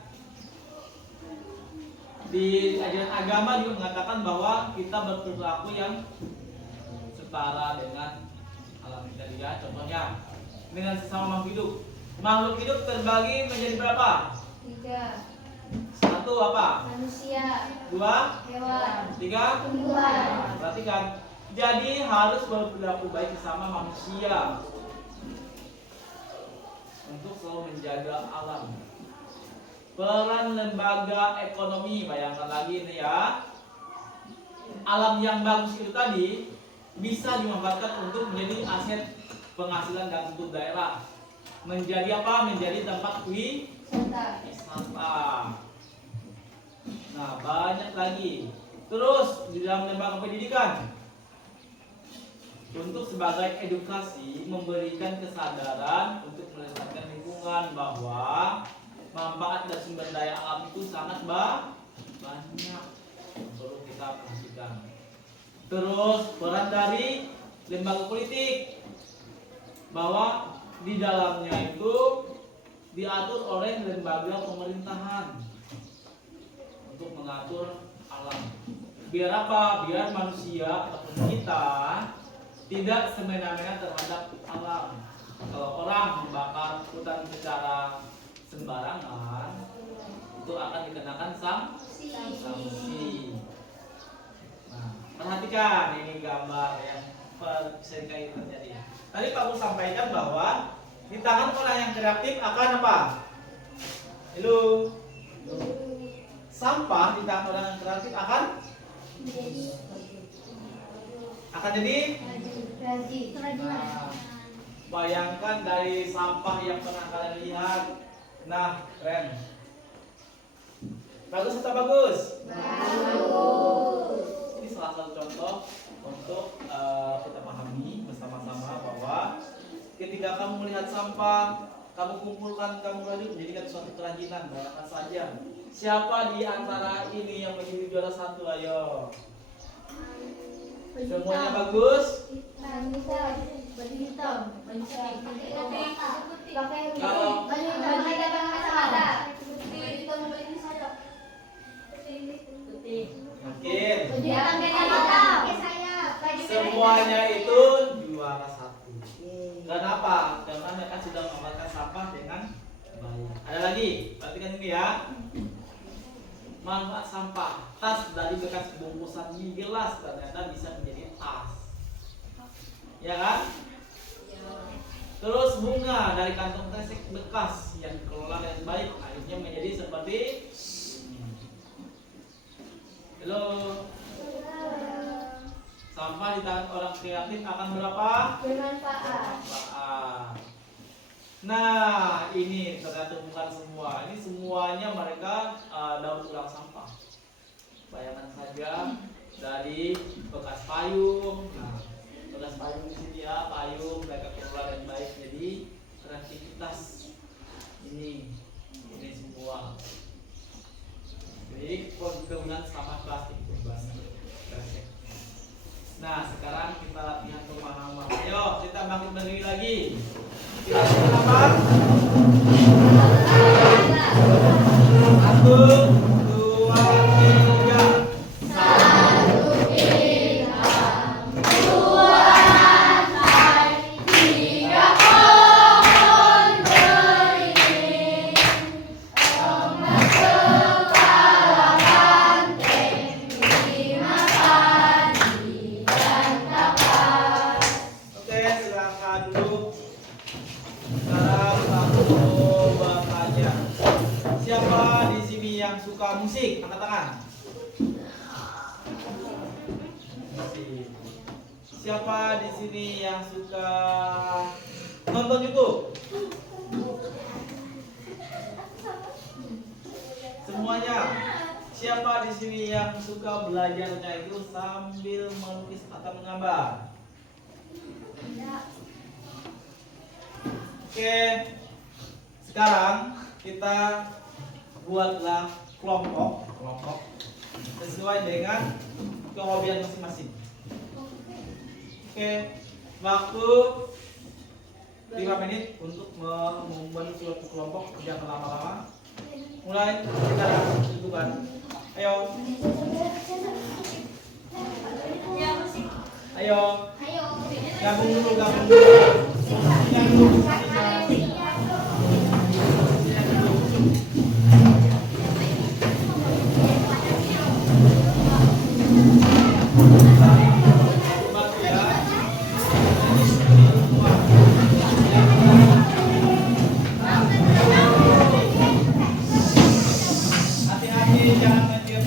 Di ajaran agama juga mengatakan bahwa kita berperilaku yang setara dengan alam kita juga. Contohnya dengan sesama makhluk hidup. Makhluk hidup terbagi menjadi berapa? 3. 1 apa? Manusia. 2 Hewan. 3 Tumbuhan. Perhatikan. Jadi harus berperilaku baik sesama manusia untuk selalu menjaga alam. Peran lembaga ekonomi, bayangkan lagi ini ya. Alam yang bagus itu tadi bisa dimanfaatkan untuk menjadi aset penghasilan dan untuk daerah. Menjadi apa? Menjadi tempat wisata. Nah, banyak lagi. Terus di dalam lembaga pendidikan, untuk sebagai edukasi memberikan kesadaran untuk melestarikan lingkungan bahwa manfaat dan sumber daya alam itu sangat banyak, perlu kita perhatikan. Terus peran dari lembaga politik, bahwa di dalamnya itu diatur oleh lembaga pemerintahan untuk mengatur alam. Biar apa? Biar manusia ataupun kita tidak semena-mena terhadap alam. Kalau orang membakar hutan secara sembarangan, itu akan dikenakan sanksi. Nah, perhatikan ini gambar yang sering terjadi. Tadi Pak Gus sampaikan bahwa di tangan orang yang kreatif akan apa? Halo. Sampah di tangan orang yang kreatif akan jadi nah, bayangkan dari sampah yang pernah kalian lihat. Nah, keren. Bagus atau bagus? Bagus. Ini salah satu contoh untuk kita pahami bersama-sama bahwa ketika kamu melihat sampah, kamu kumpulkan, kamu aduk menjadikan suatu kerajinan. Bayangkan saja, siapa di antara ini yang menjadi juara 1? Ayo. Semuanya bagus? Mungkin semuanya itu juara 1. Kenapa? Karena mereka sudah mengamalkan sampah dengan baik. Ada lagi, perhatikan ini ya. Manfaat sampah, tas dari bekas bungkusan mie gelas ternyata bisa menjadi tas, ya kan? Terus bunga dari kantong kresek bekas yang dikelola dengan baik akhirnya menjadi seperti ini. Halo. Sampah di tangan orang kreatif akan berapa? Bermanfaat. Nah, ini ternyata bukan semua. Ini semuanya mereka daur ulang sampah. Bayangkan saja dari bekas payung. Nah, bekas payung di sini ya, payung mereka kelola dengan baik. Jadi kreativitas ini semua. Jadi penggunaan sampah plastik berbahan kresek. Nah, sekarang kita latihan pemahaman. Ayo, kita bangkit berdiri lagi. Kita apa? 1, 2, 3. Oke, silakan duduk. Sekarang aku bertanya, siapa di sini yang suka musik? Angkat tangan. Musik. Siapa di sini yang suka nonton YouTube? Semuanya. Siapa di sini yang suka belajarnya itu sambil melukis atau menggambar? Oke, sekarang kita buatlah kelompok sesuai dengan kehobian masing-masing. Oke, waktu 5 menit untuk membentuk suatu kelompok, jangan lama-lama. Mulai kita tentukan. Ayo. Ayo. Gabung dulu. Hati-hati, jangan mencium.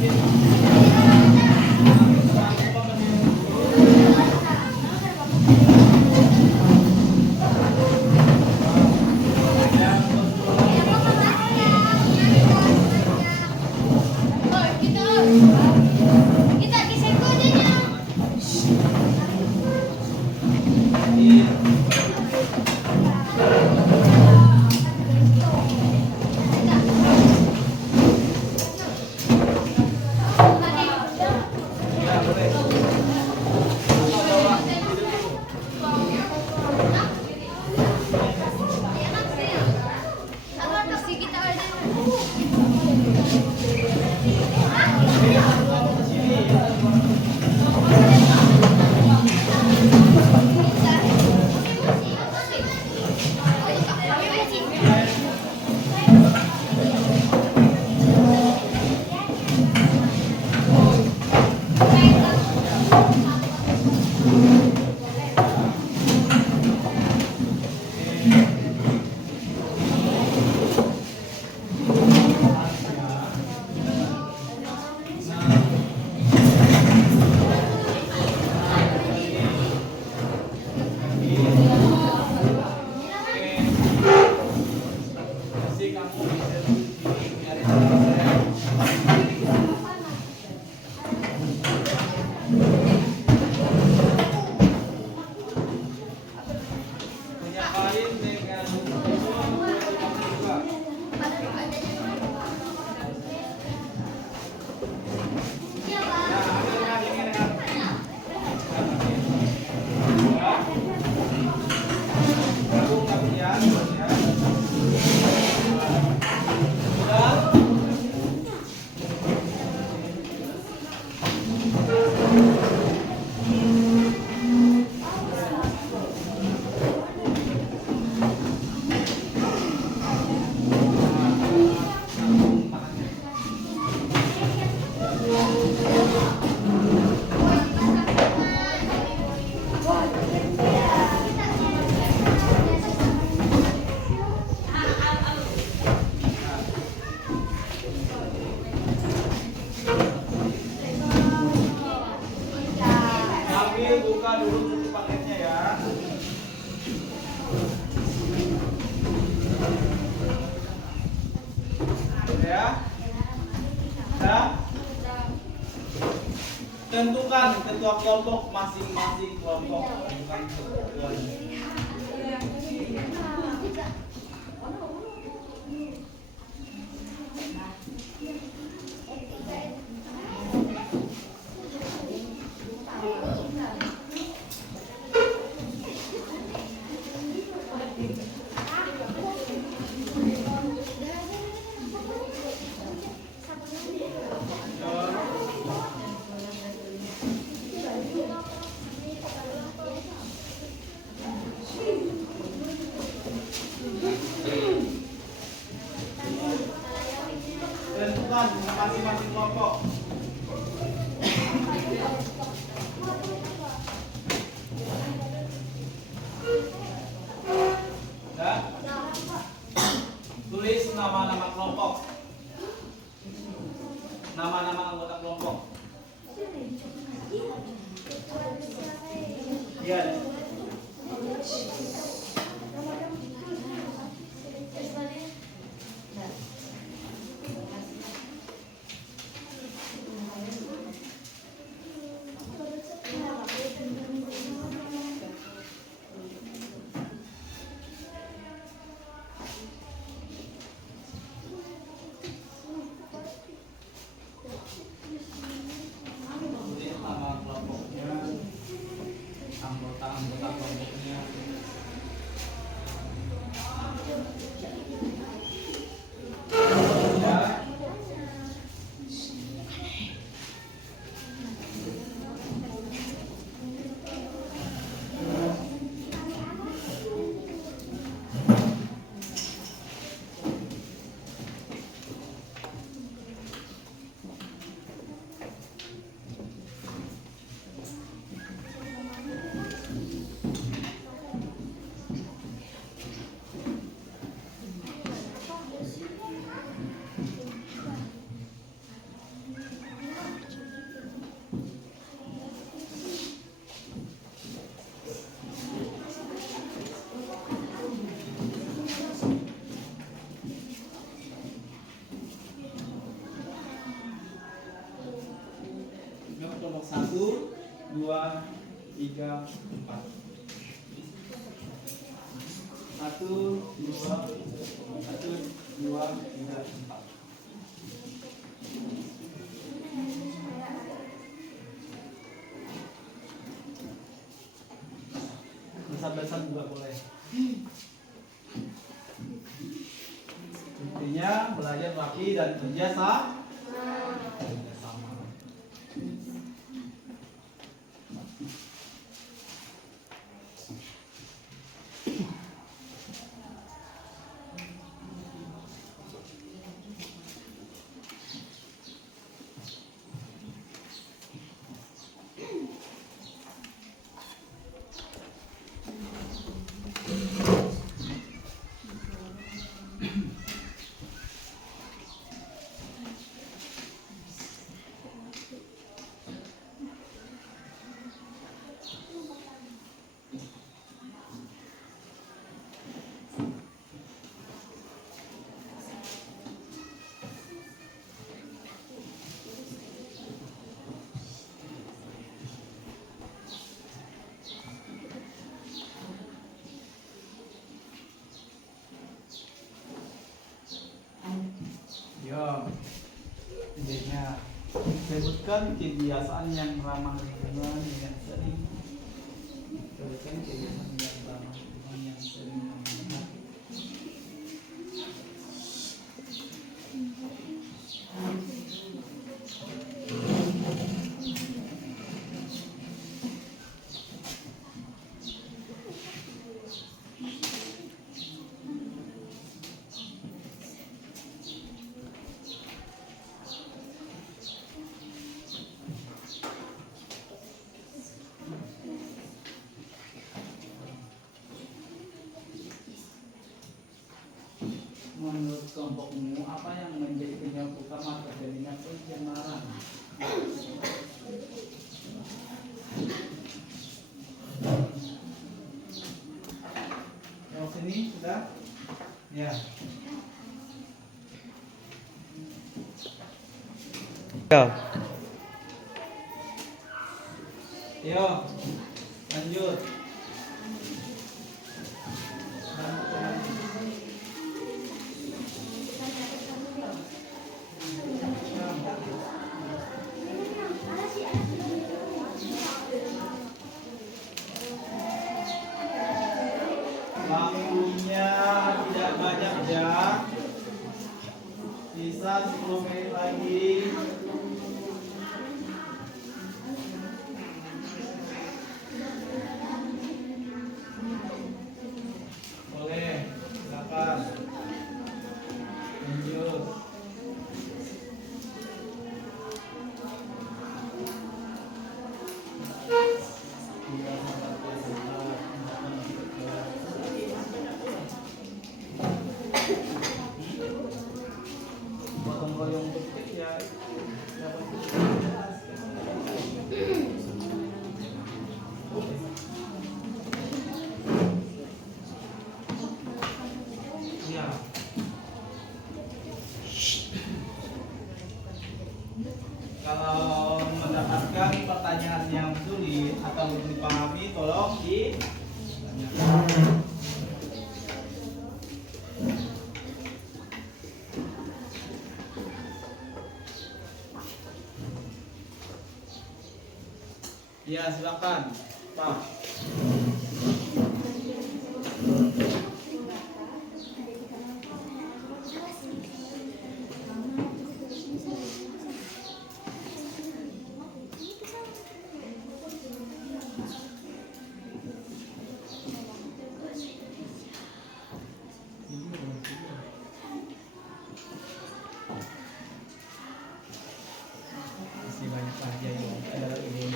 Buka dulu buku paketnya ya. Ya. Tentukan ketua kelompok masing-masing kelompok. Tentukan ketuanya. Tentukan masing-masing kelompok. Ya. Tulis nama-nama kelompok. Nama-nama anggota kelompok. Iya. Tulis nama kelompoknya, anggota-anggota kelompoknya. Ya. Kelompok 1, 2, 3, 4. 1, 2, 3, 4. Besar-besar juga boleh. Intinya belajar rapi dan kerja sama. Yo, intinya sebutkan kebiasaan yang ramah lingkungan yang sering. Sebutkan kebiasaan yang ramah lingkungan yang sering menggunakan. Menurut kelompokmu, apa yang menjadi penyebab utama terjadinya pencemaran? Yang sini sudah? Ya. Yo, lanjut. Bang waktunya tidak banyak ya. Sisa 10 menit lagi. Boleh, silakan. Lanjut. Potong royong kecil ya. Ya. Kalau mendapatkan pertanyaan yang sulit atau belum dipahami, tolong ditanyakan. Ya, silakan, Pak. Masih banyak aja yang ada ini.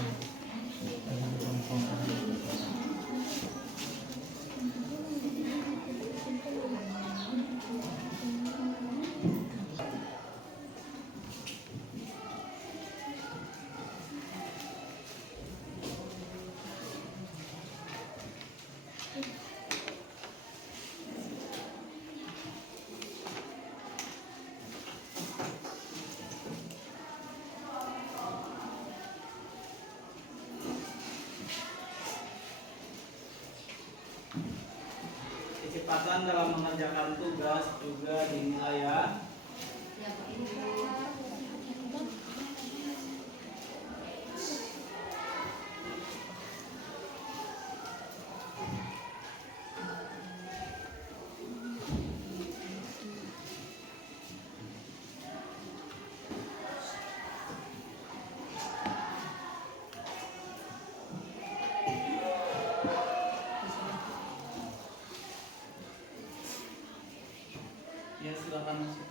Kecepatan dalam mengerjakan tugas juga dinilai ya. Ya, silakan masuk.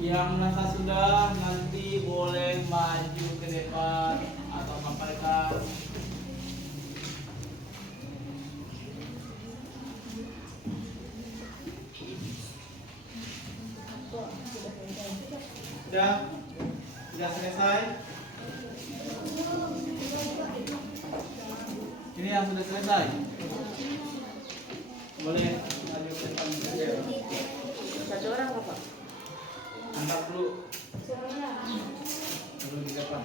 Yang merasa sudah nanti boleh maju ke depan atau paparkan. Sudah selesai? Ini yang sudah selesai. Boleh maju ke depan saja. Satu orang apa? Angkat dulu. Dulu di depan.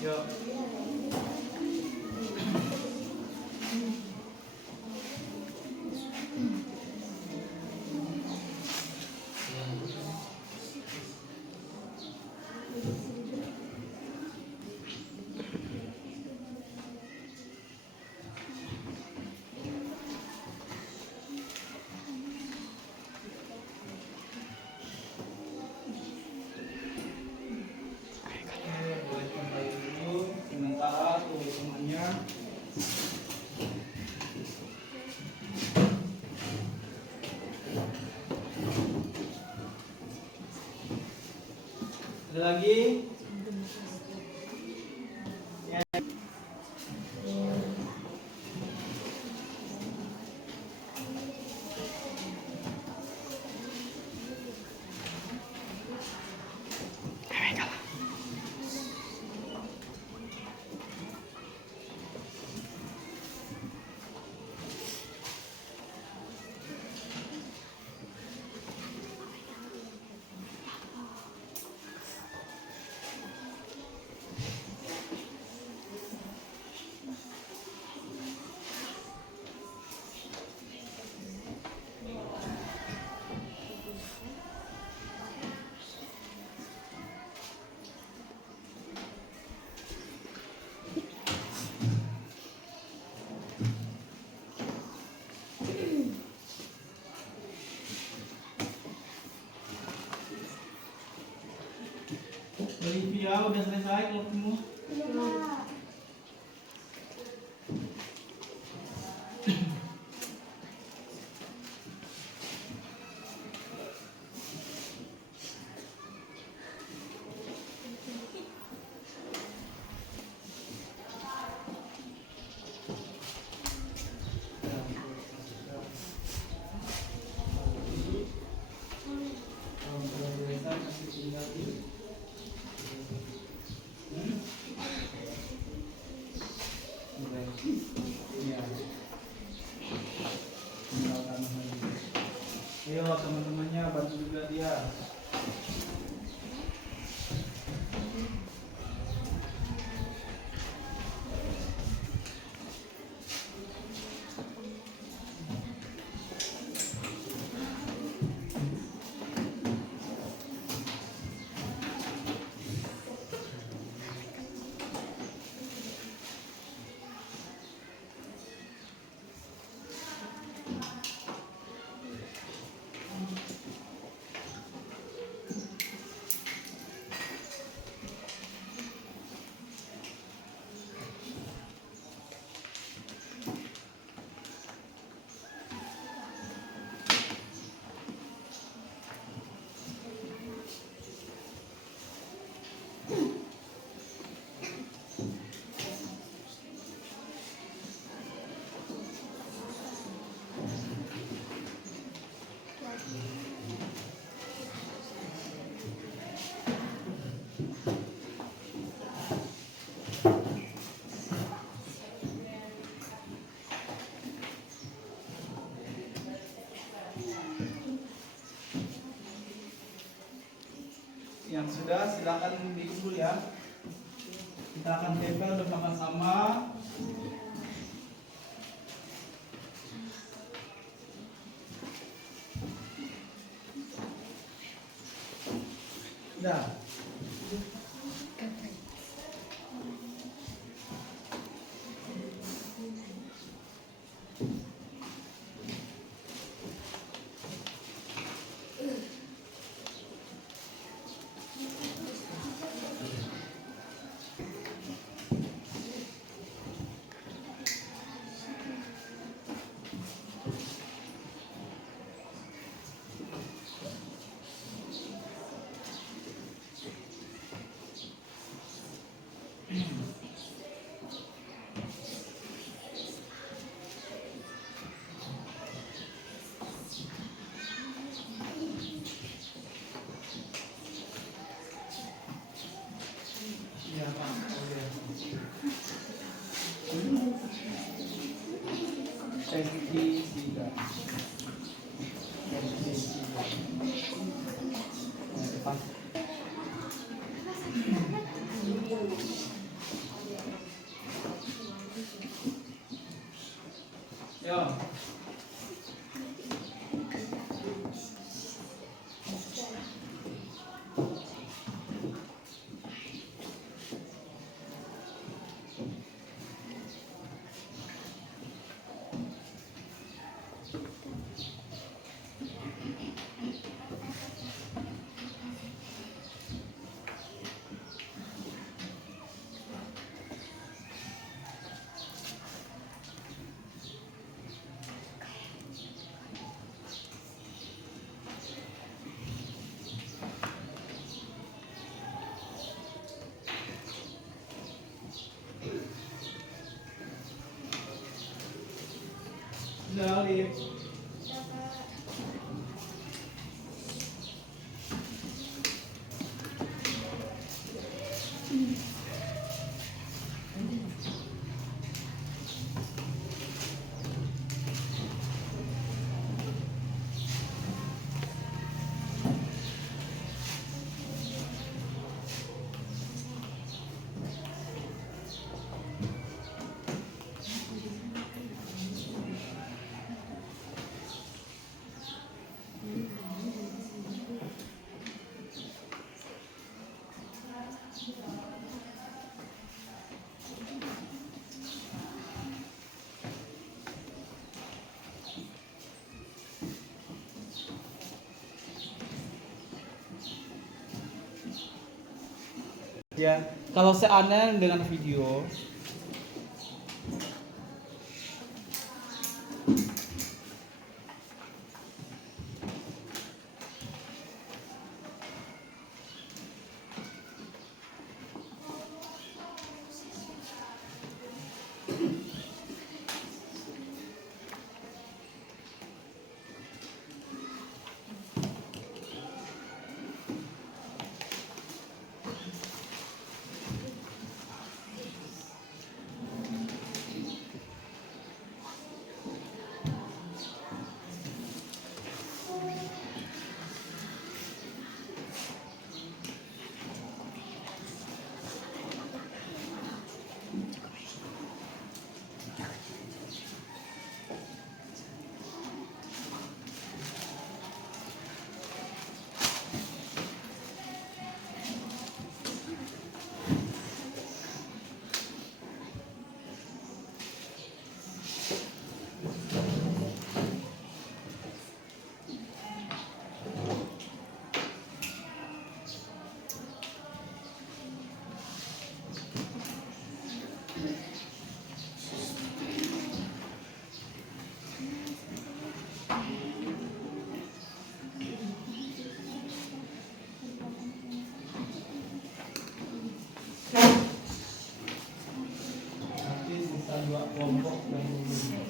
Yuk. Boleh kembali dulu. ya. Ada lagi? Ya. Olivia udah selesai kelompokmu? Belum, Pak. Ayo teman-temannya bantu juga dia. Yang sudah silakan diunggul ya. Kita akan tempel bersama-sama. Dah. Iya, Pak. Oke. Pestisida. Pestisida. Nah, depan. Yo. Kenalin. Ya, kalau seandainya dengan video nanti sisa 2 kelompok yang belum.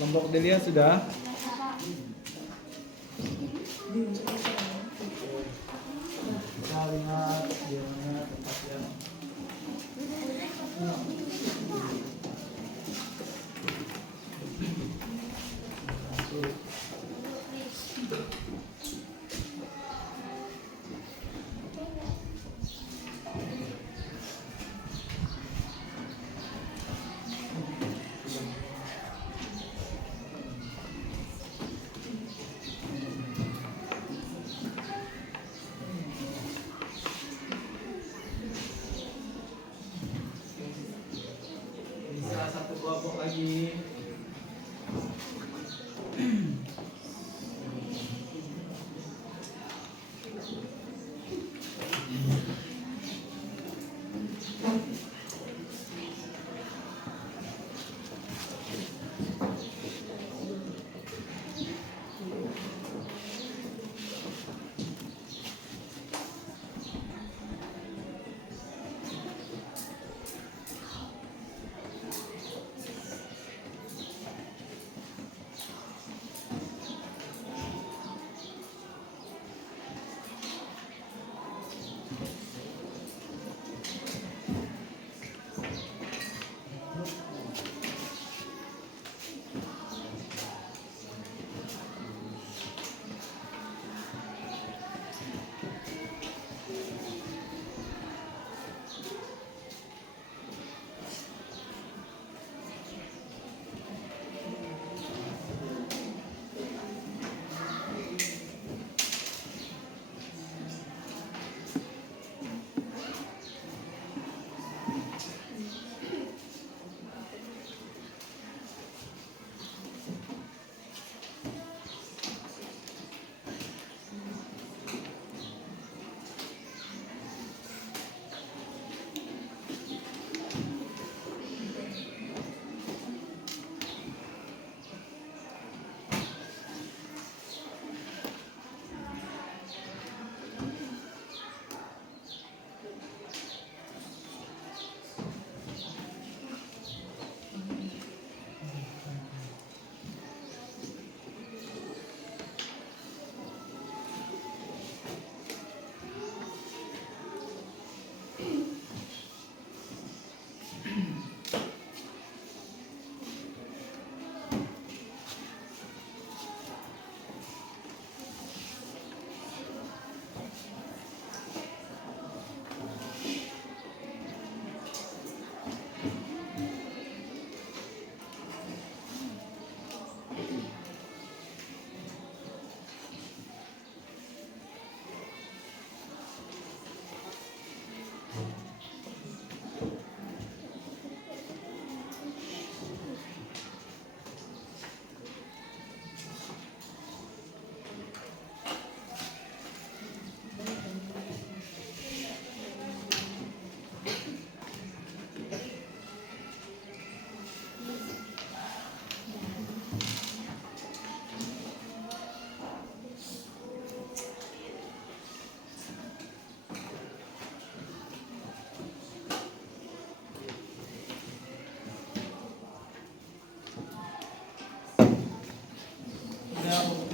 Kelompok Delia sudah. Kita lihat gimana tempatnya.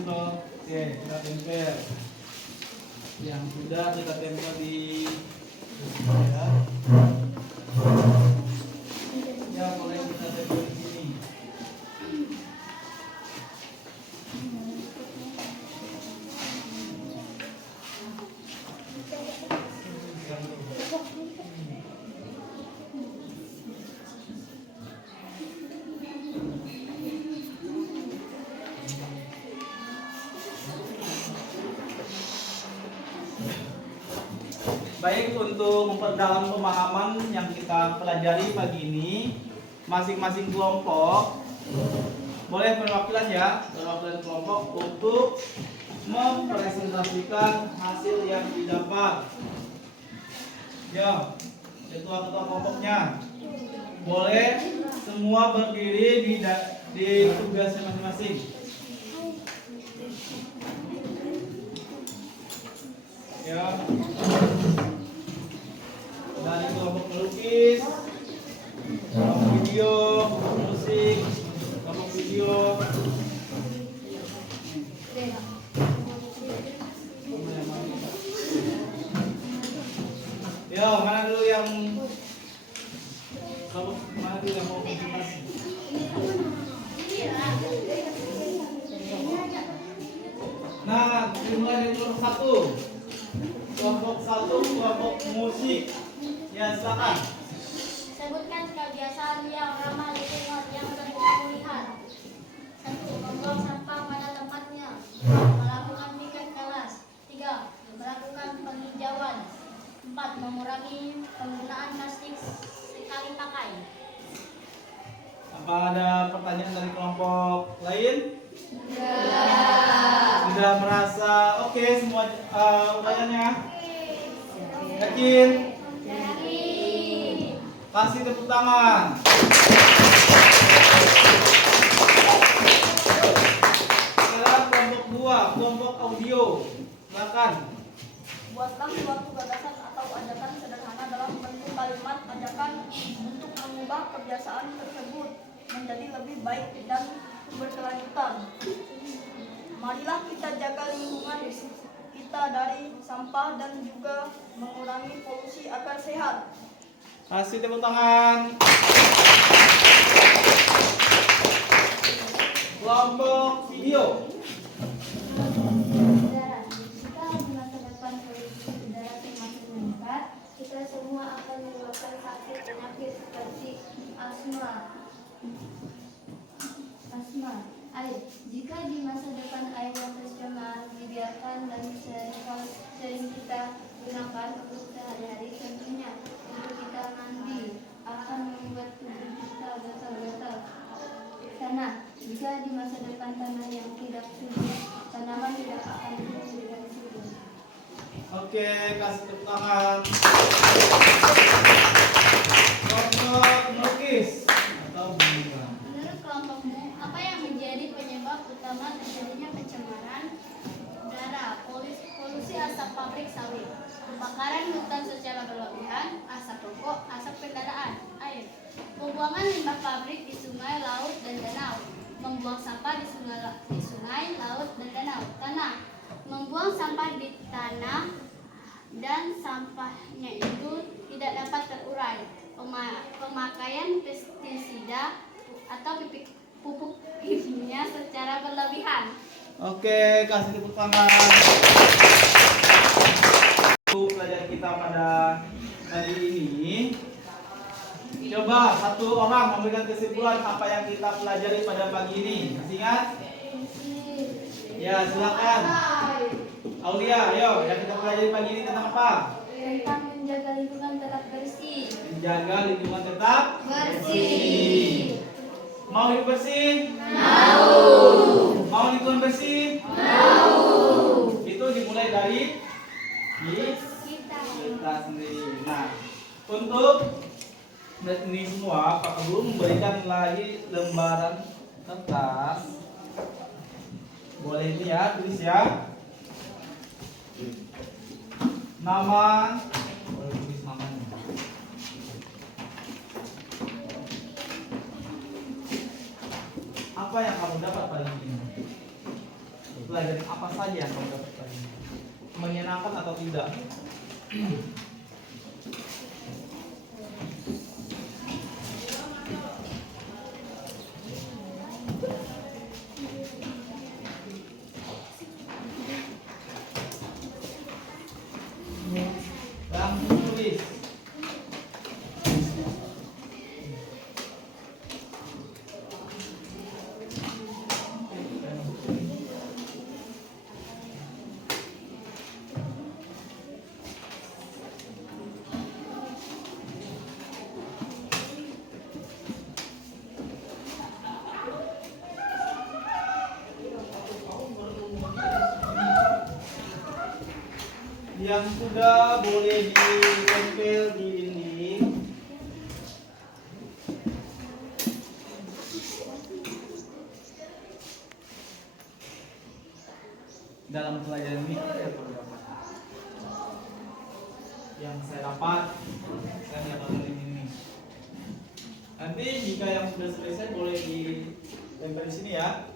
Oke, kita tempel. Yang sudah kita tempel di ya. Ya, boleh kita tempel di sini. Baik, untuk memperdalam pemahaman yang kita pelajari pagi ini, masing-masing kelompok boleh perwakilan ya, perwakilan kelompok untuk mempresentasikan hasil yang didapat. Ya, ketua-ketua kelompoknya boleh semua berdiri di tugasnya masing-masing. Ya. Dari kelompok melukis, kelompok video, musik, kelompok video. Yo, mana dulu yang mau presentasi? Nah, dimulai dari kelompok satu. Kelompok satu, kelompok musik. Ya, silakan. Sebutkan kebiasaan yang ramah lingkungan yang terlihat. 1. Membuang sampah pada tempatnya. 2. Melakukan piket kelas. 3. Melakukan penghijauan. 4. Mengurangi penggunaan plastik sekali pakai. Apa ada pertanyaan dari kelompok lain? Sudah merasa oke semua uraiannya? Yakin? Kasih tepuk tangan. Sekarang kelompok 2, kelompok audio. Silakan. Buatlah suatu gagasan atau ajakan sederhana dalam bentuk kalimat ajakan untuk mengubah kebiasaan tersebut menjadi lebih baik dan berkelanjutan. Marilah kita jaga lingkungan kita dari sampah dan juga mengurangi polusi agar sehat. Kasih tepuk tangan. Kelompok video. Saudara, jika di masa depan kondisi udara semakin meningkat, kita semua akan menyebabkan sakit penyakit seperti asma, air. Jika di masa depan air yang tercemar dibiarkan dan sering kita gunakan untuk sehari-hari, tentunya untuk kita mandi akan membuat tubuh kita gatal-gatal. Tanah, jika di masa depan tanah yang tidak subur, tanaman tidak akan tumbuh dengan subur. Oke, kasih tepuk tangan. Kelompok melukis atau bunga. Menurut kelompokmu, apa yang menjadi penyebab utama terjadinya pencemaran udara, polusi asap pabrik sawit, kebakaran hutan secara berlebihan, asap rokok, asap kendaraan, air, pembuangan limbah pabrik di sungai, laut, dan danau, membuang sampah di sungai, laut, dan danau, tanah, membuang sampah di tanah dan sampahnya itu tidak dapat terurai, pemakaian pestisida atau pupuk kimia secara berlebihan. Oke, kasih tepuk tangan. Untuk pelajaran kita pada hari ini, coba satu orang memberikan kesimpulan apa yang kita pelajari pada pagi ini. Masih ingat? Ya, silakan. Aulia, ayo, yang kita pelajari pagi ini tentang apa? Tentang menjaga lingkungan tetap bersih. Menjaga lingkungan tetap Bersih. Mau hidup bersih? Mau. Mau lingkungan bersih? Mau. Itu dimulai dari Kita. kita sendiri. Nah, untuk ini semua Pak Guru memberikan lagi lembaran kertas. Boleh ini ya, tulis ya. Nama, boleh tulis namanya. Apa yang kamu dapat pada ini? pelajaran apa saja yang kamu dapatkan? Menyenangkan atau tidak? Langsung tulis. Yang sudah boleh ditempel di dinding. Dalam pelajaran ini saya perlu dapat. Yang saya dapat, saya dapat ini. Nanti jika yang sudah selesai boleh ditempel di sini ya.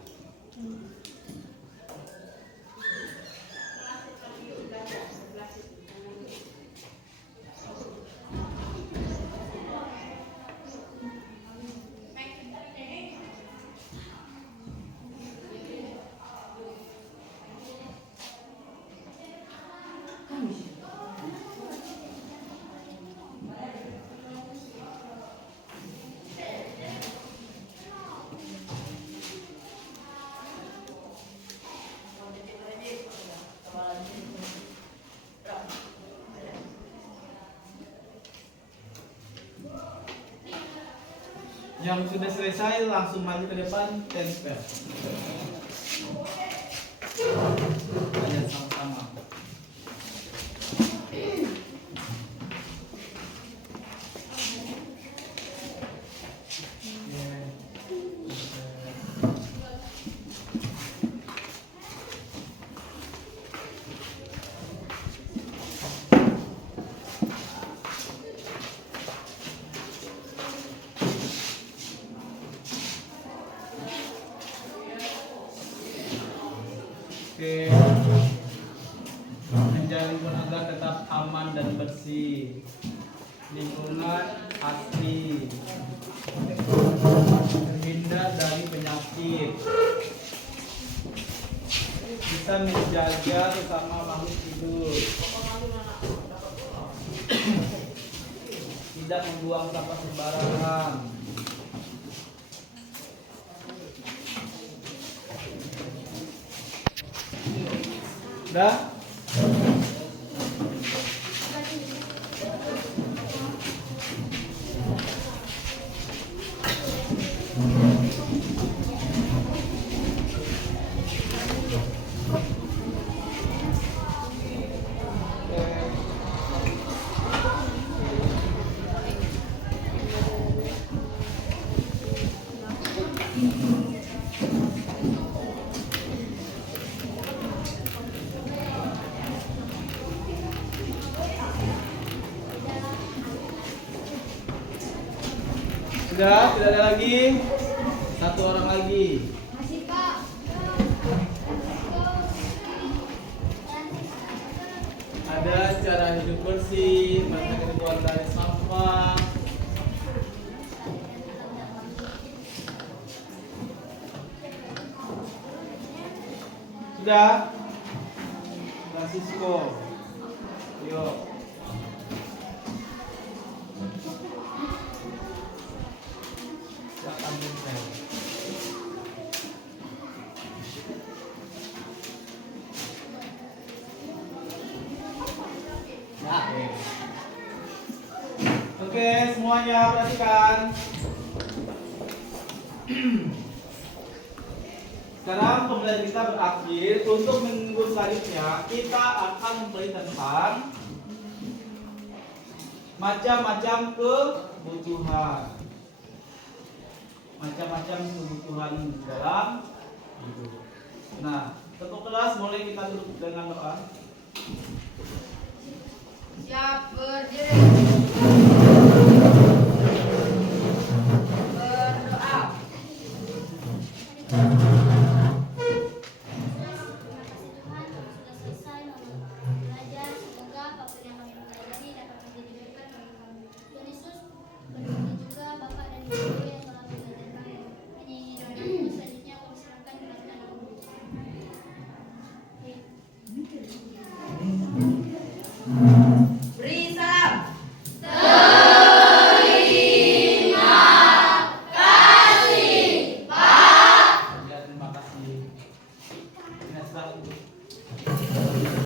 Yang sudah selesai langsung maju ke depan, tempel. Ayo sama-sama. Oke, menjaga agar tetap aman dan bersih, lingkungan asri, terhindar dari penyakit, bisa menjaga sesama makhluk hidup, tidak membuang sampah sembarangan. Udah? Sudah, tidak ada lagi. Satu orang lagi. Masih Pak. Ada cara hidup bersih, keluar dari sampah. Sudah, Francisco. Yuk. Silakan nempel. Nah, oke, semuanya perhatikan. Sekarang pembelajaran kita berakhir. Untuk minggu selanjutnya kita akan mempelajari tentang macam-macam kebutuhan. Macam-macam kebutuhan dalam hidup. Nah, untuk kelas boleh kita duduk dengan doa. Siap, berdiri. Berdoa.